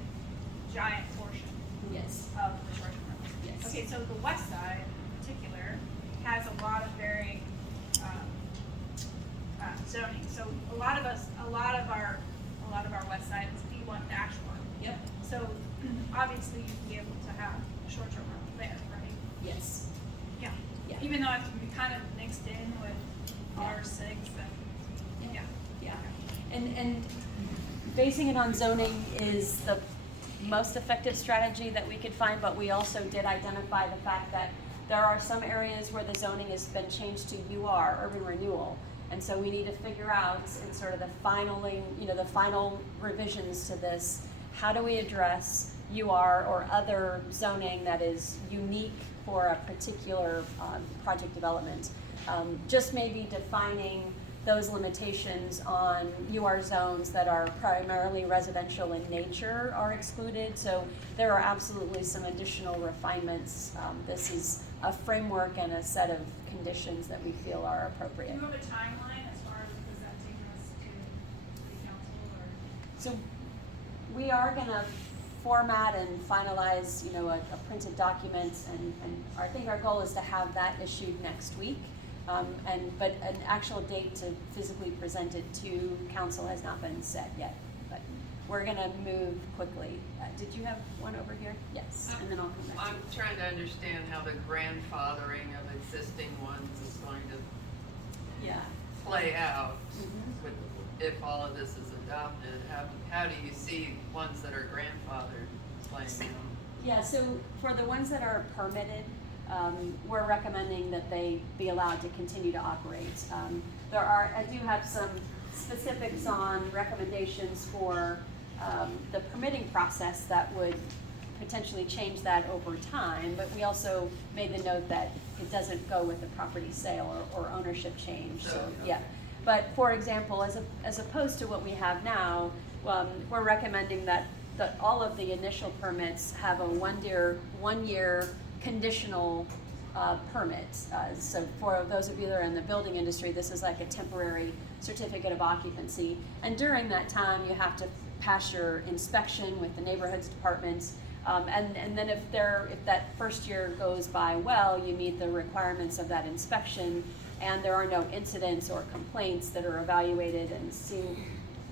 giant portion Yes. of the short-term rentals. Yes. Okay, so the west side in particular has a lot of varying, zoning. So a lot of our west side is B1-1. Yep. So obviously you'd be able to have a short-term rental there, right? Yes. Yeah. Yeah. Even though it can be kind of mixed in with R6 and, yeah. Yeah. And basing it on zoning is most effective strategy that we could find, but we also did identify the fact that there are some areas where the zoning has been changed to UR, urban renewal. And so we need to figure out in sort of the the final revisions to this, how do we address UR or other zoning that is unique for a particular project development? Just maybe defining those limitations on UR zones that are primarily residential in nature are excluded. So there are absolutely some additional refinements. This is a framework and a set of conditions that we feel are Do appropriate. you have a timeline as far as presenting this to the council or? So we are gonna format and finalize, a printed document, and I think our goal is to have that issued next week. But an actual date to physically present it to council has not been set yet, but we're gonna move quickly. Did you have one over here? Yes, and then I'll come back to I'm you. trying to understand how the grandfathering of existing ones is going to Yeah. play out Mhm. with, if all of this is adopted. How do you see ones that are grandfathered playing out? Yeah, so for the ones that are permitted, we're recommending that they be allowed to continue to operate. I do have some specifics on recommendations for the permitting process that would potentially change that over time, but we also made the note that it doesn't go with the property sale or ownership change, so, yeah. But for example, as opposed to what we have now, we're recommending that all of the initial permits have a one-year conditional permit. So for those of you that are in the building industry, this is like a temporary certificate of occupancy. And during that time, you have to pass your inspection with the neighborhoods department. And then if that first year goes by well, you meet the requirements of that inspection, and there are no incidents or complaints that are evaluated and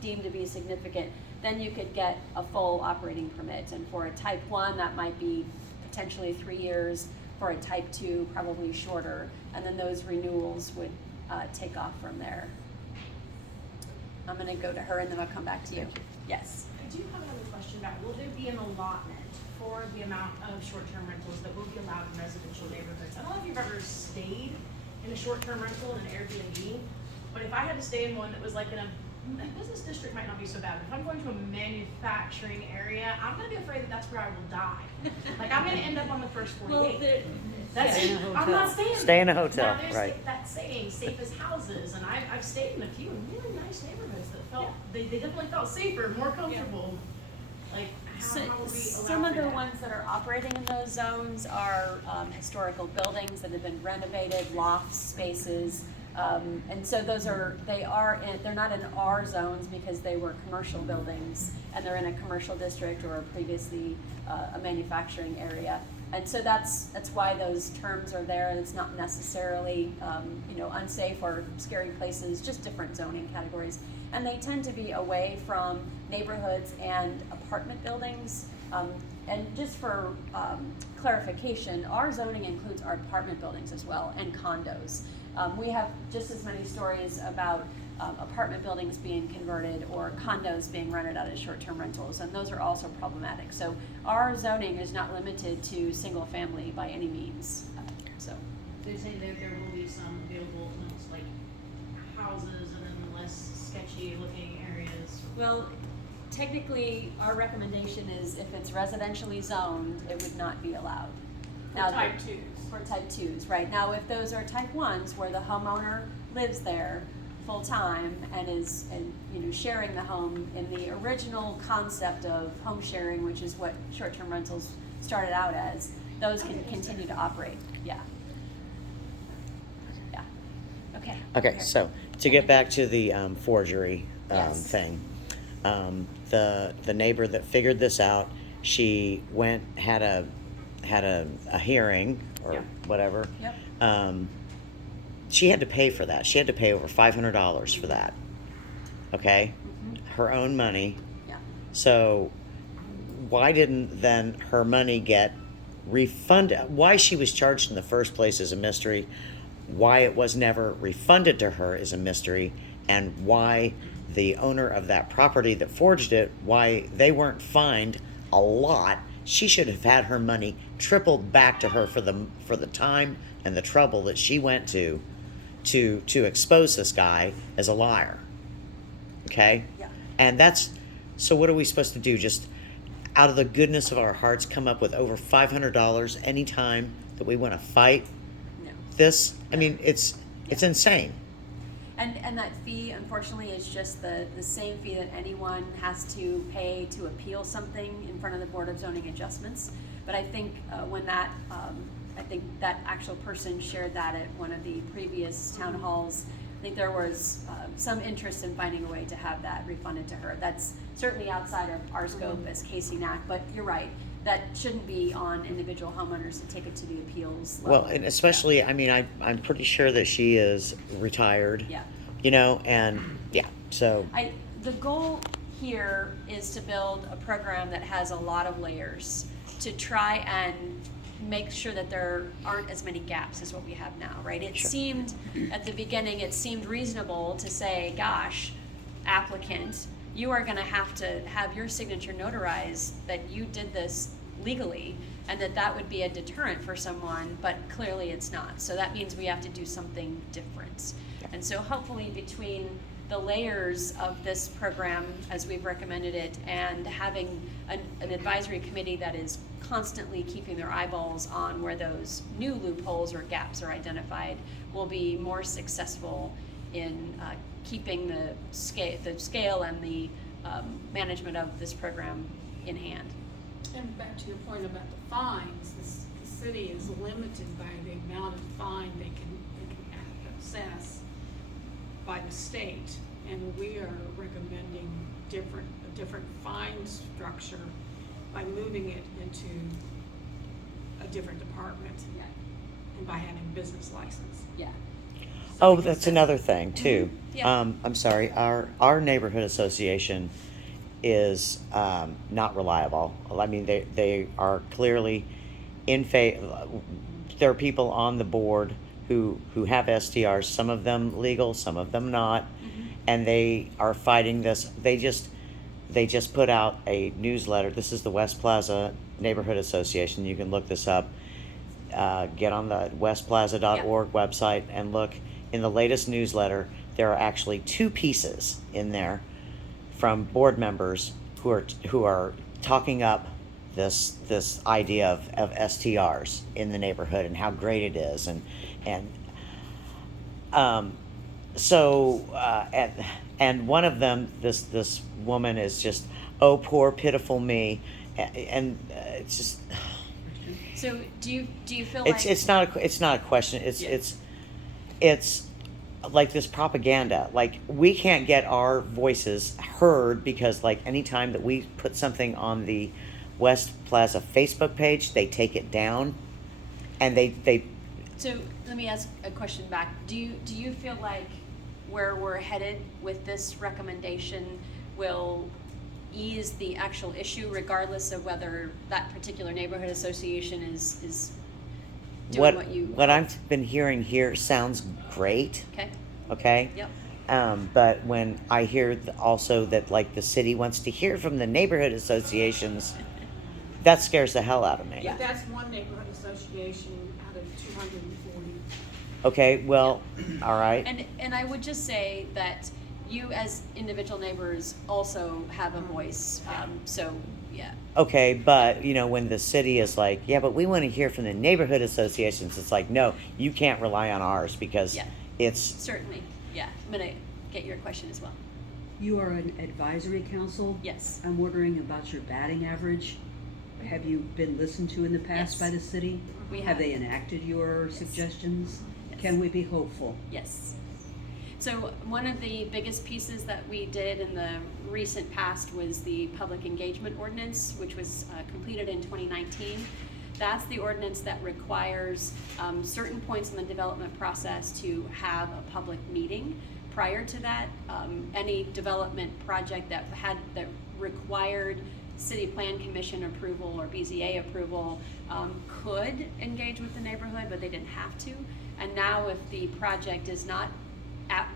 deemed to be significant, then you could get a full operating permit. And for a type 1, that might be potentially 3 years. For a type 2, probably shorter. And then those renewals would take off from there. I'm gonna go to her and then I'll come back to you. Yes. I do have another question about, will there be an allotment for the amount of short-term rentals that will be allowed in residential neighborhoods? I don't know if you've ever stayed in a short-term rental in an Airbnb, but if I had to stay in one that was like in a business district, might not be so bad, but if I'm going to a manufacturing area, I'm gonna be afraid that that's where I will die. Like, I'm gonna end up on the first 48. I'm not staying. Stay in a hotel, Now, there's right. that saying, safe as houses, and I've stayed in a few really nice neighborhoods that felt, they definitely felt safer, more comfortable. Like, how would we allow Some of for the that? ones that are operating in those zones are historical buildings that have been renovated, loft spaces. And so they're not in R zones because they were commercial buildings and they're in a commercial district or previously a manufacturing area. And so that's why those terms are there. It's not necessarily, unsafe or scary places, just different zoning categories. And they tend to be away from neighborhoods and apartment buildings. And just for clarification, our zoning includes our apartment buildings as well and condos. We have just as many stories about apartment buildings being converted or condos being rented out as short-term rentals, and those are also problematic. So our zoning is not limited to single family by any means. So They say that there will be some available, like houses and then the less sketchy looking areas. well, technically, our recommendation is if it's residentially zoned, it would not be allowed. Now, Type 2s. For type 2s, right. Now, if those are type 1s where the homeowner lives there full-time and is sharing the home in the original concept of home sharing, which is what short-term rentals started out as, those can continue to operate. Yeah. Okay. Okay, so to get back to the forgery Yes. thing, the neighbor that figured this out, she went had a hearing or Yeah. whatever. Yep. She had to pay for that. She had to pay over $500 for that. Okay, her own money. Yeah. So why didn't then her money get refunded? Why she was charged in the first place is a mystery. Why it was never refunded to her is a mystery, and why the owner of that property that forged it, why they weren't fined a lot. She should have had her money tripled back to her for the time and the trouble that she went to expose this guy as a liar. Okay? Yeah. And that's, so what are we supposed to do? Just out of the goodness of our hearts come up with over $500 anytime that we want to fight No. this? I mean, it's insane. And that fee, unfortunately, is just the same fee that anyone has to pay to appeal something in front of the Board of Zoning Adjustments. But I think when that, I think that actual person shared that at one of the previous town halls. I think there was some interest in finding a way to have that refunded to her. That's certainly outside of our scope as KCNAC, but you're right. That shouldn't be on individual homeowners to take it to the appeals level. Well, and especially, I mean, I'm pretty sure that she is retired. Yeah. You know, and yeah, so. The goal here is to build a program that has a lot of layers to try and make sure that there aren't as many gaps as what we have now, right? It seemed, at the beginning, it seemed reasonable to say, gosh, applicant, you are gonna have to have your signature notarized that you did this legally, and that would be a deterrent for someone, but clearly it's not. So that means we have to do something different. And so hopefully between the layers of this program, as we've recommended it, and having an advisory committee that is constantly keeping their eyeballs on where those new loopholes or gaps are identified, will be more successful in keeping the scale and the management of this program in hand. And back to your point about the fines, the city is limited by the amount of fine they can assess by the state, and we are recommending a different fine structure by moving it into a different department. Yeah. And by having business license. Yeah. Oh, that's another thing too. Yeah. I'm sorry, our neighborhood association is not reliable. I mean, they are clearly in favor. There are people on the board who have STRs, some of them legal, some of them not, and they are fighting this. They just put out a newsletter. This is the West Plaza Neighborhood Association. You can look this up. Get on the westplaza.org website and look. In the latest newsletter, there are actually 2 pieces in there from board members who are talking up this idea of STRs in the neighborhood and how great it is, and one of them, this woman is just, oh, poor pitiful me, and it's just. So do you feel like It's not a question. It's like this propaganda. Like, we can't get our voices heard because, like, anytime that we put something on the West Plaza Facebook page, they take it down, and they. So let me ask a question back. Do you feel like where we're headed with this recommendation will ease the actual issue, regardless of whether that particular neighborhood association is doing what I've been hearing here sounds great. Okay. Okay. Yep. But when I hear also that, like, the city wants to hear from the neighborhood associations, that scares the hell out of me. But that's one neighborhood association out of 240. Okay, well, all right. And I would just say that you as individual neighbors also have a voice. So yeah. Okay, but you know, when the city is like, yeah, but we want to hear from the neighborhood associations, it's like, no, you can't rely on ours because it's Certainly. Yeah. I'm gonna get your question as well. You are an advisory council? Yes. I'm wondering about your batting average. Have you been listened to in the past by the city? We Have have. they enacted your suggestions? Yes. Can we be hopeful? Yes. So one of the biggest pieces that we did in the recent past was the public engagement ordinance, which was completed in 2019. That's the ordinance that requires certain points in the development process to have a public meeting. Prior to that, any development project that required City Plan Commission approval or BZA approval could engage with the neighborhood, but they didn't have to. And now if the project is not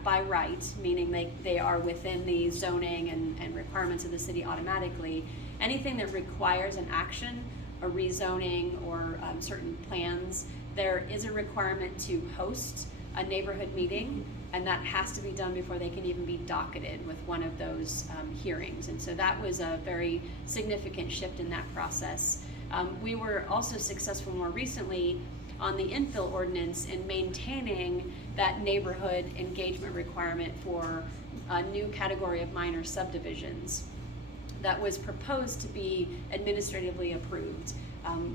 by right, meaning they are within the zoning and requirements of the city automatically. Anything that requires an action, a rezoning or certain plans, there is a requirement to host a neighborhood meeting, and that has to be done before they can even be docketed with one of those hearings. And so that was a very significant shift in that process. We were also successful more recently on the infill ordinance in maintaining that neighborhood engagement requirement for a new category of minor subdivisions that was proposed to be administratively approved.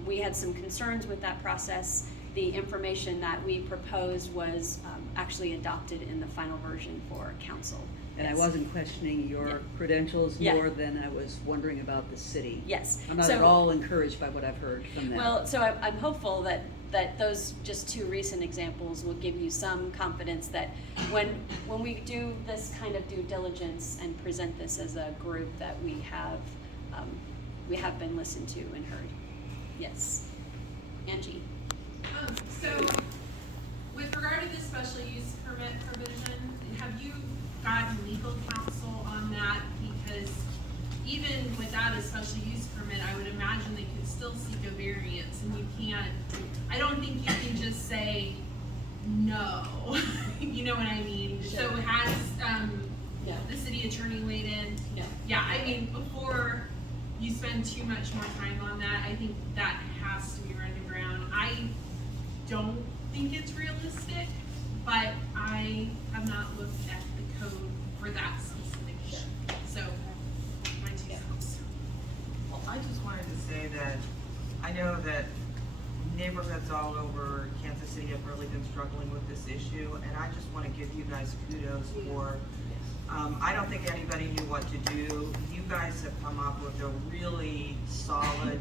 We had some concerns with that process. The information that we proposed was actually adopted in the final version for council. And Yes. I wasn't questioning your credentials Yeah. more than I was wondering about the city. Yes. I'm not So- at all encouraged by what I've heard from them. Well, so I'm hopeful that those just two recent examples will give you some confidence that when we do this kind of due diligence and present this as a group, that we have been listened to and heard. Yes. Angie? So, with regard to the special use permit provision, have you gotten legal counsel on that? Because even without a special use permit, I would imagine they could still seek a variance, and you can't, I don't think you can just say no, you know what I mean? So Sure. has, Yeah. the city attorney weighed in? Yeah. Yeah, I mean, before you spend too much more time on that, I think that has to be run to ground. I don't think it's realistic, but I have not looked at the code for that specific issue. So, my 2 cents. Well, I just wanted to say that I know that neighborhoods all over Kansas City have really been struggling with this issue, and I just want to give you guys kudos for, I don't think anybody knew what to do. You guys have come up with a really solid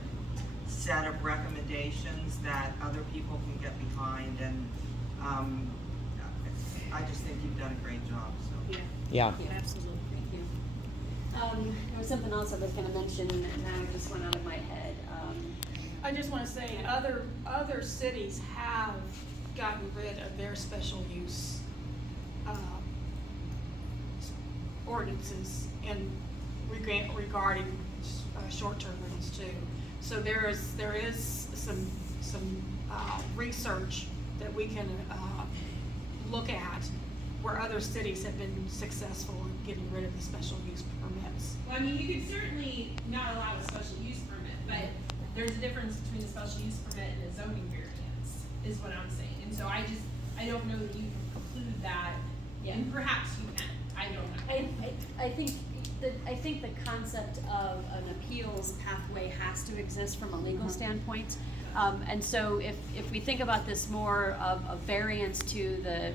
set of recommendations that other people can get behind, and I just think you've done a great job, so. Yeah. Absolutely, thank you. There was something else I was gonna mention, and now it just went out of my head. I just wanna say, other cities have gotten rid of their special use, ordinances and regarding, short-term rentals too. So there is some research that we can, look at where other cities have been successful in getting rid of the special use permits. Well, I mean, you could certainly not allow a special use permit, but there's a difference between a special use permit and a zoning variance, is what I'm saying. And so I don't know that you can preclude that, and perhaps you can, I don't know. I think the concept of an appeals pathway has to exist from a legal standpoint. And so if we think about this more of a variance to the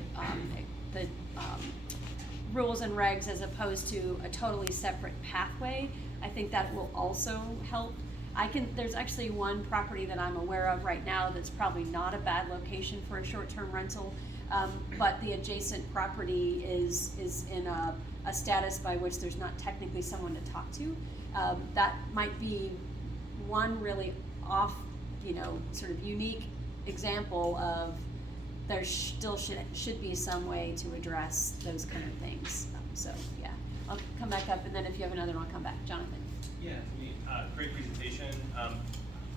rules and regs as opposed to a totally separate pathway, I think that will also help. There's actually one property that I'm aware of right now that's probably not a bad location for a short-term rental, but the adjacent property is in a status by which there's not technically someone to talk to. That might be one really sort of unique example of there still should be some way to address those kind of things. So yeah, I'll come back up, and then if you have another one, I'll come back. Jonathan. Yeah, great presentation.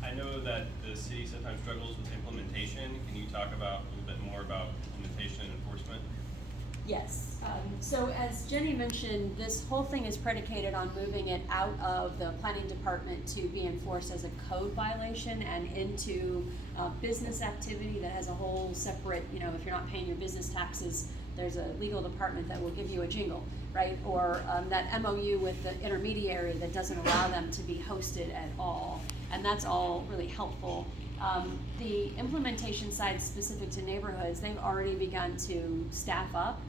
I know that the city sometimes struggles with implementation. Can you talk about a little bit more about implementation and enforcement? Yes. So as Jenny mentioned, this whole thing is predicated on moving it out of the planning department to be enforced as a code violation and into business activity that has a whole separate, if you're not paying your business taxes, there's a legal department that will give you a jingle, right? Or that MOU with the intermediary that doesn't allow them to be hosted at all. And that's all really helpful. The implementation side specific to neighborhoods, they've already begun to staff up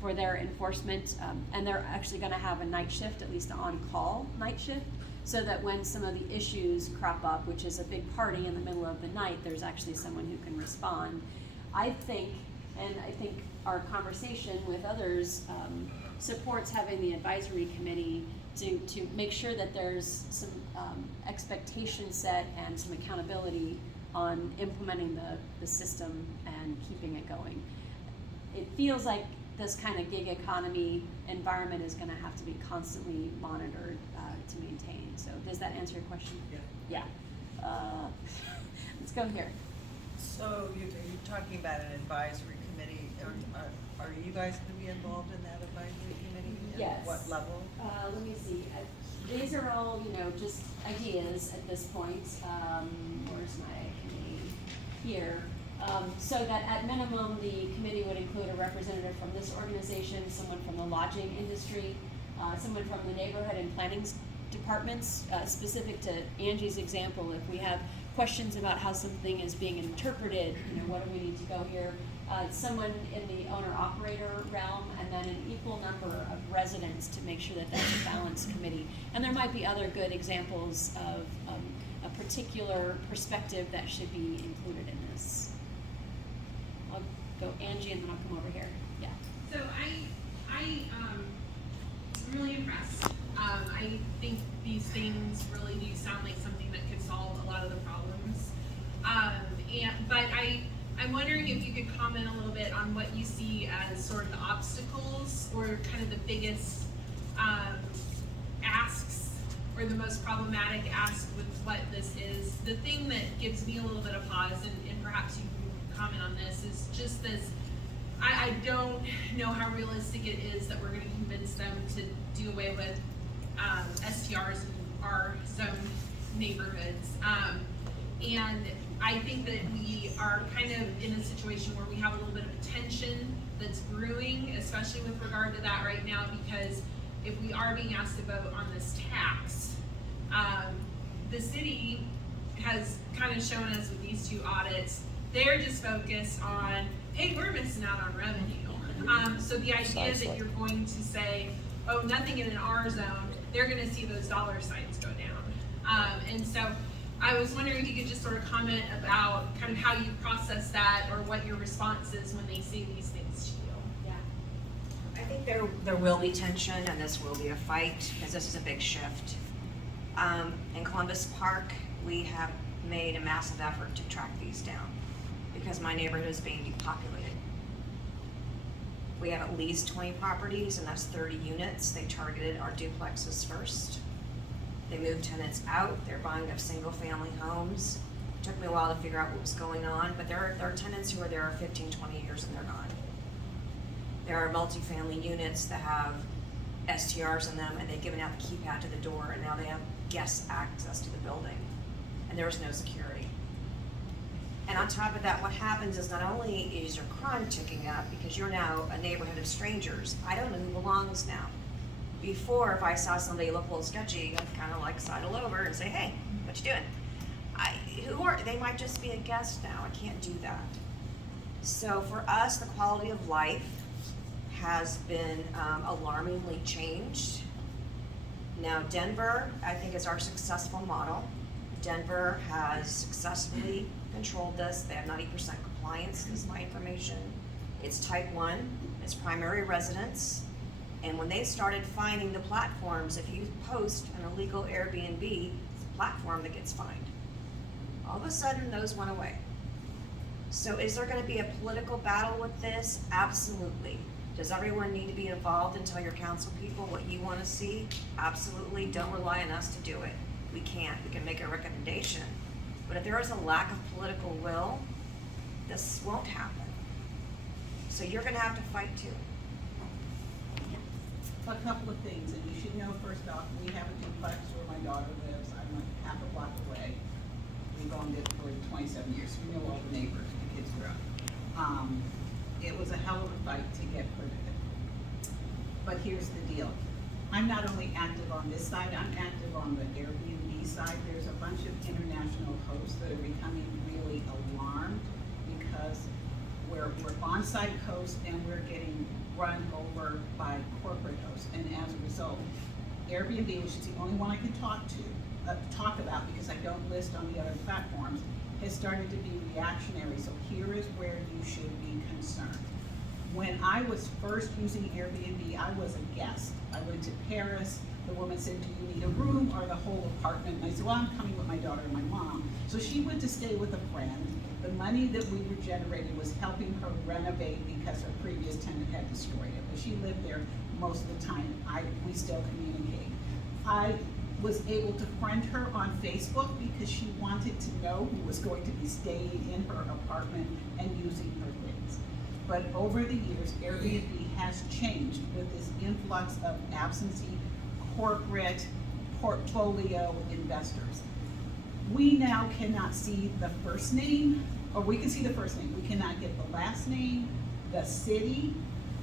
for their enforcement, and they're actually gonna have a night shift, at least an on-call night shift, so that when some of the issues crop up, which is a big party in the middle of the night, there's actually someone who can respond. I think our conversation with others supports having the advisory committee to make sure that there's some expectation set and some accountability on implementing the system and keeping it going. It feels like this kind of gig economy environment is gonna have to be constantly monitored, to maintain. So does that answer your question? Yeah. Yeah. Let's go here. So you're talking about an advisory committee, are you guys gonna be involved in that advisory committee? And Yes. what level? Let me see, these are all, just ideas at this point. Where's my committee? Here. So that at minimum, the committee would include a representative from this organization, someone from the lodging industry, someone from the neighborhood and planning departments, specific to Angie's example. If we have questions about how something is being interpreted, what do we need to go here? Someone in the owner-operator realm, and then an equal number of residents to make sure that that's a balanced committee. And there might be other good examples of a particular perspective that should be included in this. I'll go Angie, and then I'll come over here. Yeah. So I'm really impressed. I think these things really do sound like something that could solve a lot of the problems. But I'm wondering if you could comment a little bit on what you see as sort of the obstacles or kind of the biggest asks or the most problematic ask with what this is. The thing that gives me a little bit of pause, and perhaps you can comment on this, is just this. I don't know how realistic it is that we're going to convince them to do away with STRs in our zone neighborhoods. And I think that we are kind of in a situation where we have a little bit of tension that's brewing, especially with regard to that right now, because if we are being asked to vote on this tax, the city has kind of shown us with these two audits, they're just focused on, hey, we're missing out on revenue. So the idea that you're going to say, oh, nothing in an R zone, they're gonna see those dollar signs go down. And so I was wondering if you could just sort of comment about kind of how you process that, or what your response is when they say these things to you. Yeah. I think there will be tension, and this will be a fight, because this is a big shift. In Columbus Park, we have made a massive effort to track these down, because my neighborhood is being depopulated. We have at least 20 properties, and that's 30 units. They targeted our duplexes first. They moved tenants out. They're buying up single-family homes. It took me a while to figure out what was going on, but there are tenants who are there 15, 20 years, and they're gone. There are multifamily units that have STRs in them, and they've given out the keypad to the door, and now they have guest access to the building, and there is no security. And on top of that, what happens is not only is your crime ticking up, because you're now a neighborhood of strangers. I don't know who belongs now. Before, if I saw somebody look a little sketchy, I'd kind of like sidle over and say, hey, what you doing? They might just be a guest now. I can't do that. So for us, the quality of life has been alarmingly changed. Now Denver, I think, is our successful model. Denver has successfully controlled this. They have 90% compliance, is my information. It's type 1, it's primary residence. And when they started finding the platforms, if you post an illegal Airbnb, it's a platform that gets fined. All of a sudden, those went away. So is there gonna be a political battle with this? Absolutely. Does everyone need to be involved and tell your council people what you wanna see? Absolutely. Don't rely on us to do it. We can't. We can make a recommendation. But if there is a lack of political will, this won't happen. So you're gonna have to fight too. A couple of things, and you should know, first off, we have a duplex where my daughter lives. I'm like half a block away. We've owned it for 27 years. We know all the neighbors, the kids grew up. It was a hell of a fight to get rid of it. But here's the deal. I'm not only active on this side, I'm active on the Airbnb side. There's a bunch of international hosts that are becoming really alarmed because we're on-site hosts and we're getting run over by corporate hosts. And as a result, Airbnb, which is the only one I can talk about because I don't list on the other platforms, has started to be reactionary. So here is where you should be concerned. When I was first using Airbnb, I was a guest. I went to Paris, The woman said, do you need a room or the whole apartment? And I said, well, I'm coming with my daughter and my mom. So she went to stay with a friend. The money that we were generating was helping her renovate because her previous tenant had destroyed it. But she lived there most of the time. We still communicate. I was able to friend her on Facebook because she wanted to know who was going to be staying in her apartment and using her things. But over the years, Airbnb has changed with this influx of absentee corporate portfolio investors. We now cannot see the first name, or we can see the first name. We cannot get the last name, the city,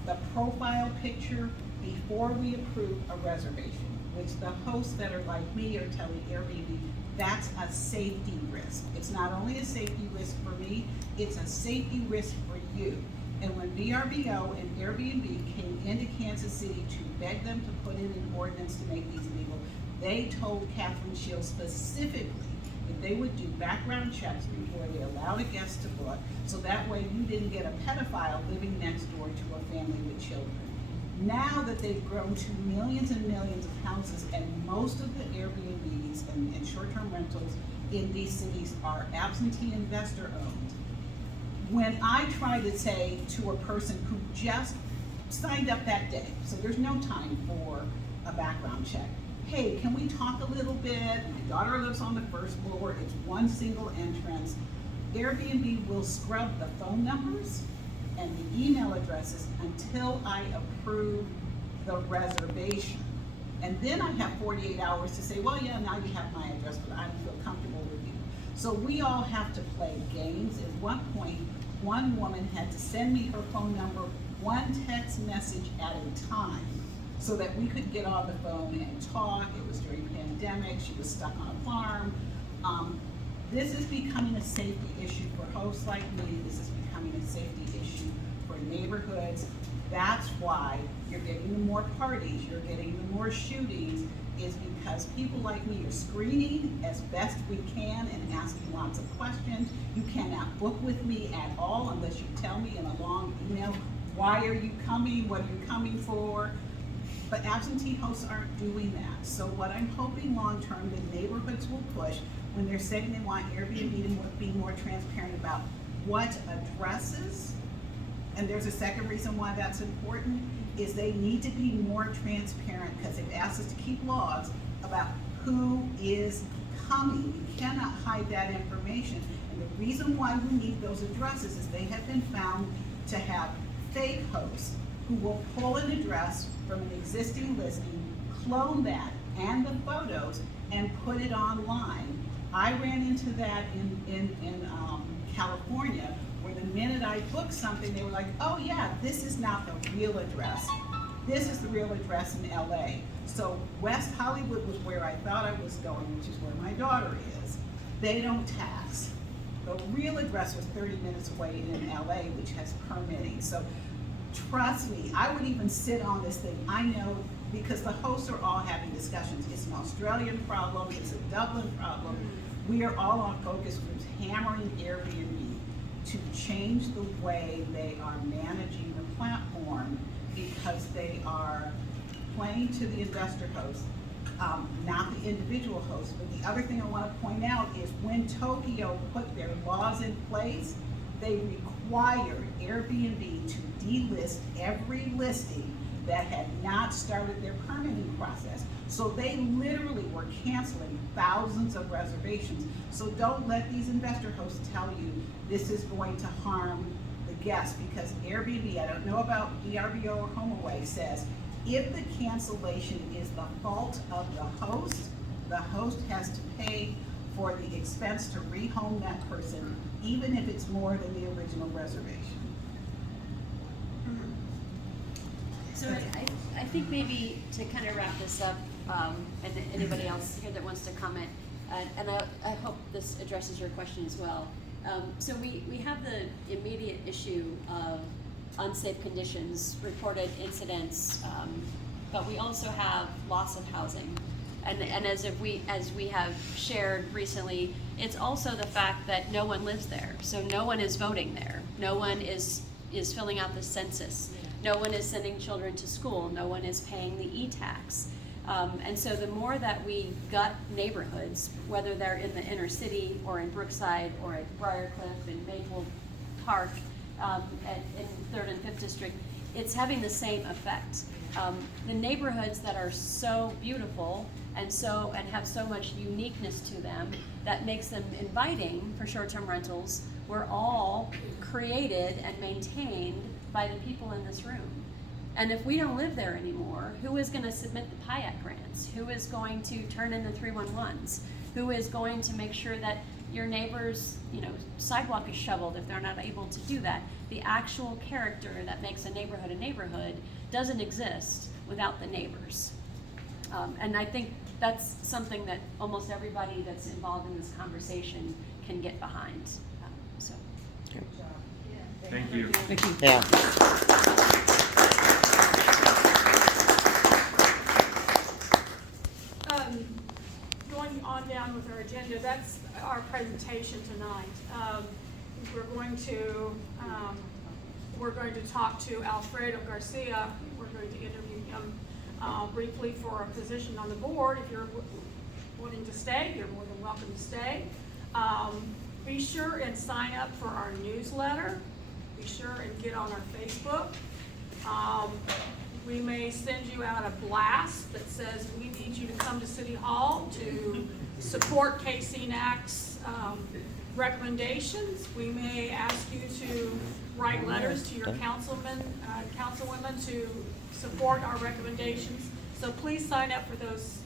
the profile picture before we approve a reservation, which the hosts that are like me are telling Airbnb, that's a safety risk. It's not only a safety risk for me, it's a safety risk for you. And when VRBO and Airbnb came into Kansas City to beg them to put in an ordinance to make these legal, they told Catherine Shields specifically that they would do background checks before they allowed a guest to book, so that way you didn't get a pedophile living next door to a family with children. Now that they've grown to millions and millions of houses, and most of the Airbnbs and short-term rentals in these cities are absentee investor owned, when I try to say to a person who just signed up that day, so there's no time for a background check, hey, can we talk a little bit? My daughter lives on the first floor, it's one single entrance. Airbnb will scrub the phone numbers and the email addresses until I approve the reservation. And then I have 48 hours to say, well, yeah, now you have my address, but I don't feel comfortable with you. So we all have to play games. At one point, one woman had to send me her phone number, one text message at a time, so that we could get on the phone and talk. It was during the pandemic, she was stuck on a farm. This is becoming a safety issue for hosts like me. This is becoming a safety issue for neighborhoods. That's why you're getting the more parties, you're getting the more shootings, is because people like me are screening as best we can and asking lots of questions. You cannot book with me at all unless you tell me in a long email, why are you coming, what are you coming for? But absentee hosts aren't doing that. So what I'm hoping long-term, the neighborhoods will push when they're saying they want Airbnb to be more transparent about what addresses, and there's a second reason why that's important, is they need to be more transparent because they've asked us to keep logs about who is coming. You cannot hide that information. And the reason why we need those addresses is they have been found to have fake hosts who will pull an address from an existing listing, clone that and the photos, and put it online. I ran into that in California, where the minute I booked something, they were like, oh yeah, this is not the real address. This is the real address in LA. So West Hollywood was where I thought I was going, which is where my daughter is. They don't tax. The real address was 30 minutes away in LA, which has permitting. So trust me, I would even sit on this thing. I know, because the hosts are all having discussions. It's an Australian problem, it's a Dublin problem. We are all on focus groups hammering Airbnb to change the way they are managing the platform, because they are playing to the investor hosts, not the individual hosts. But the other thing I want to point out is when Tokyo put their laws in place, they required Airbnb to delist every listing that had not started their permitting process. So they literally were canceling thousands of reservations. So don't let these investor hosts tell you this is going to harm the guests, because Airbnb, I don't know about VRBO or HomeAway, says if the cancellation is the fault of the host has to pay for the expense to rehome that person, even if it's more than the original reservation. So I think maybe to kind of wrap this up, and anybody else here that wants to comment, and I hope this addresses your question as well. So we have the immediate issue of unsafe conditions, reported incidents, but we also have loss of housing. And as we have shared recently, it's also the fact that no one lives there. So no one is voting there. No one is filling out the census. No one is sending children to school. No one is paying the e-tax. And so the more that we gut neighborhoods, whether they're in the inner city or in Brookside or at Briarcliff and Maple Park, in 3rd and 5th District, it's having the same effect. The neighborhoods that are so beautiful and have so much uniqueness to them that makes them inviting for short-term rentals were all created and maintained by the people in this room. And if we don't live there anymore, who is going to submit the PIAC grants? Who is going to turn in the 311s? Who is going to make sure that your neighbor's, sidewalk is shoveled if they're not able to do that? The actual character that makes a neighborhood doesn't exist without the neighbors. And I think that's something that almost everybody that's involved in this conversation can get behind. So. Thank you. Thank you. Yeah. Going on down with our agenda, that's our presentation tonight. We're going to talk to Alfredo Garcia. We're going to interview him briefly for a position on the board. If you're wanting to stay, you're more than welcome to stay. Be sure and sign up for our newsletter. Be sure and get on our Facebook. We may send you out a blast that says we need you to come to City Hall to support KCNAC's recommendations. We may ask you to write letters to your councilmen, councilwomen to support our recommendations. So please sign up for those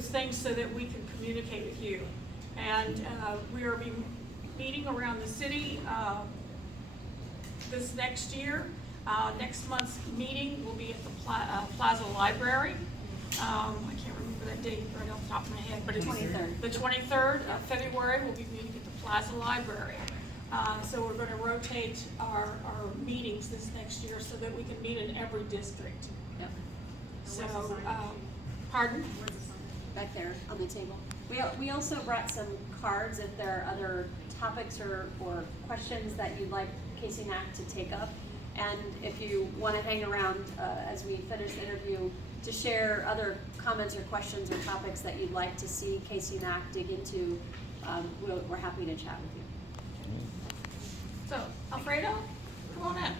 things so that we can communicate with you. And we are meeting around the city this next year. Next month's meeting will be at the Plaza Library. I can't remember that date right off the top of my head, but it's 23rd. The 23rd of February. We'll be meeting at the Plaza Library. So we're going to rotate our meetings this next year so that we can meet in every district. Yep. So, pardon? Back there on the table. We also brought some cards if there are other topics or questions that you'd like KCNAC to take up. And if you want to hang around as we finish the interview to share other comments or questions or topics that you'd like to see KCNAC dig into, we're happy to chat with you. So, Alfredo, come on in.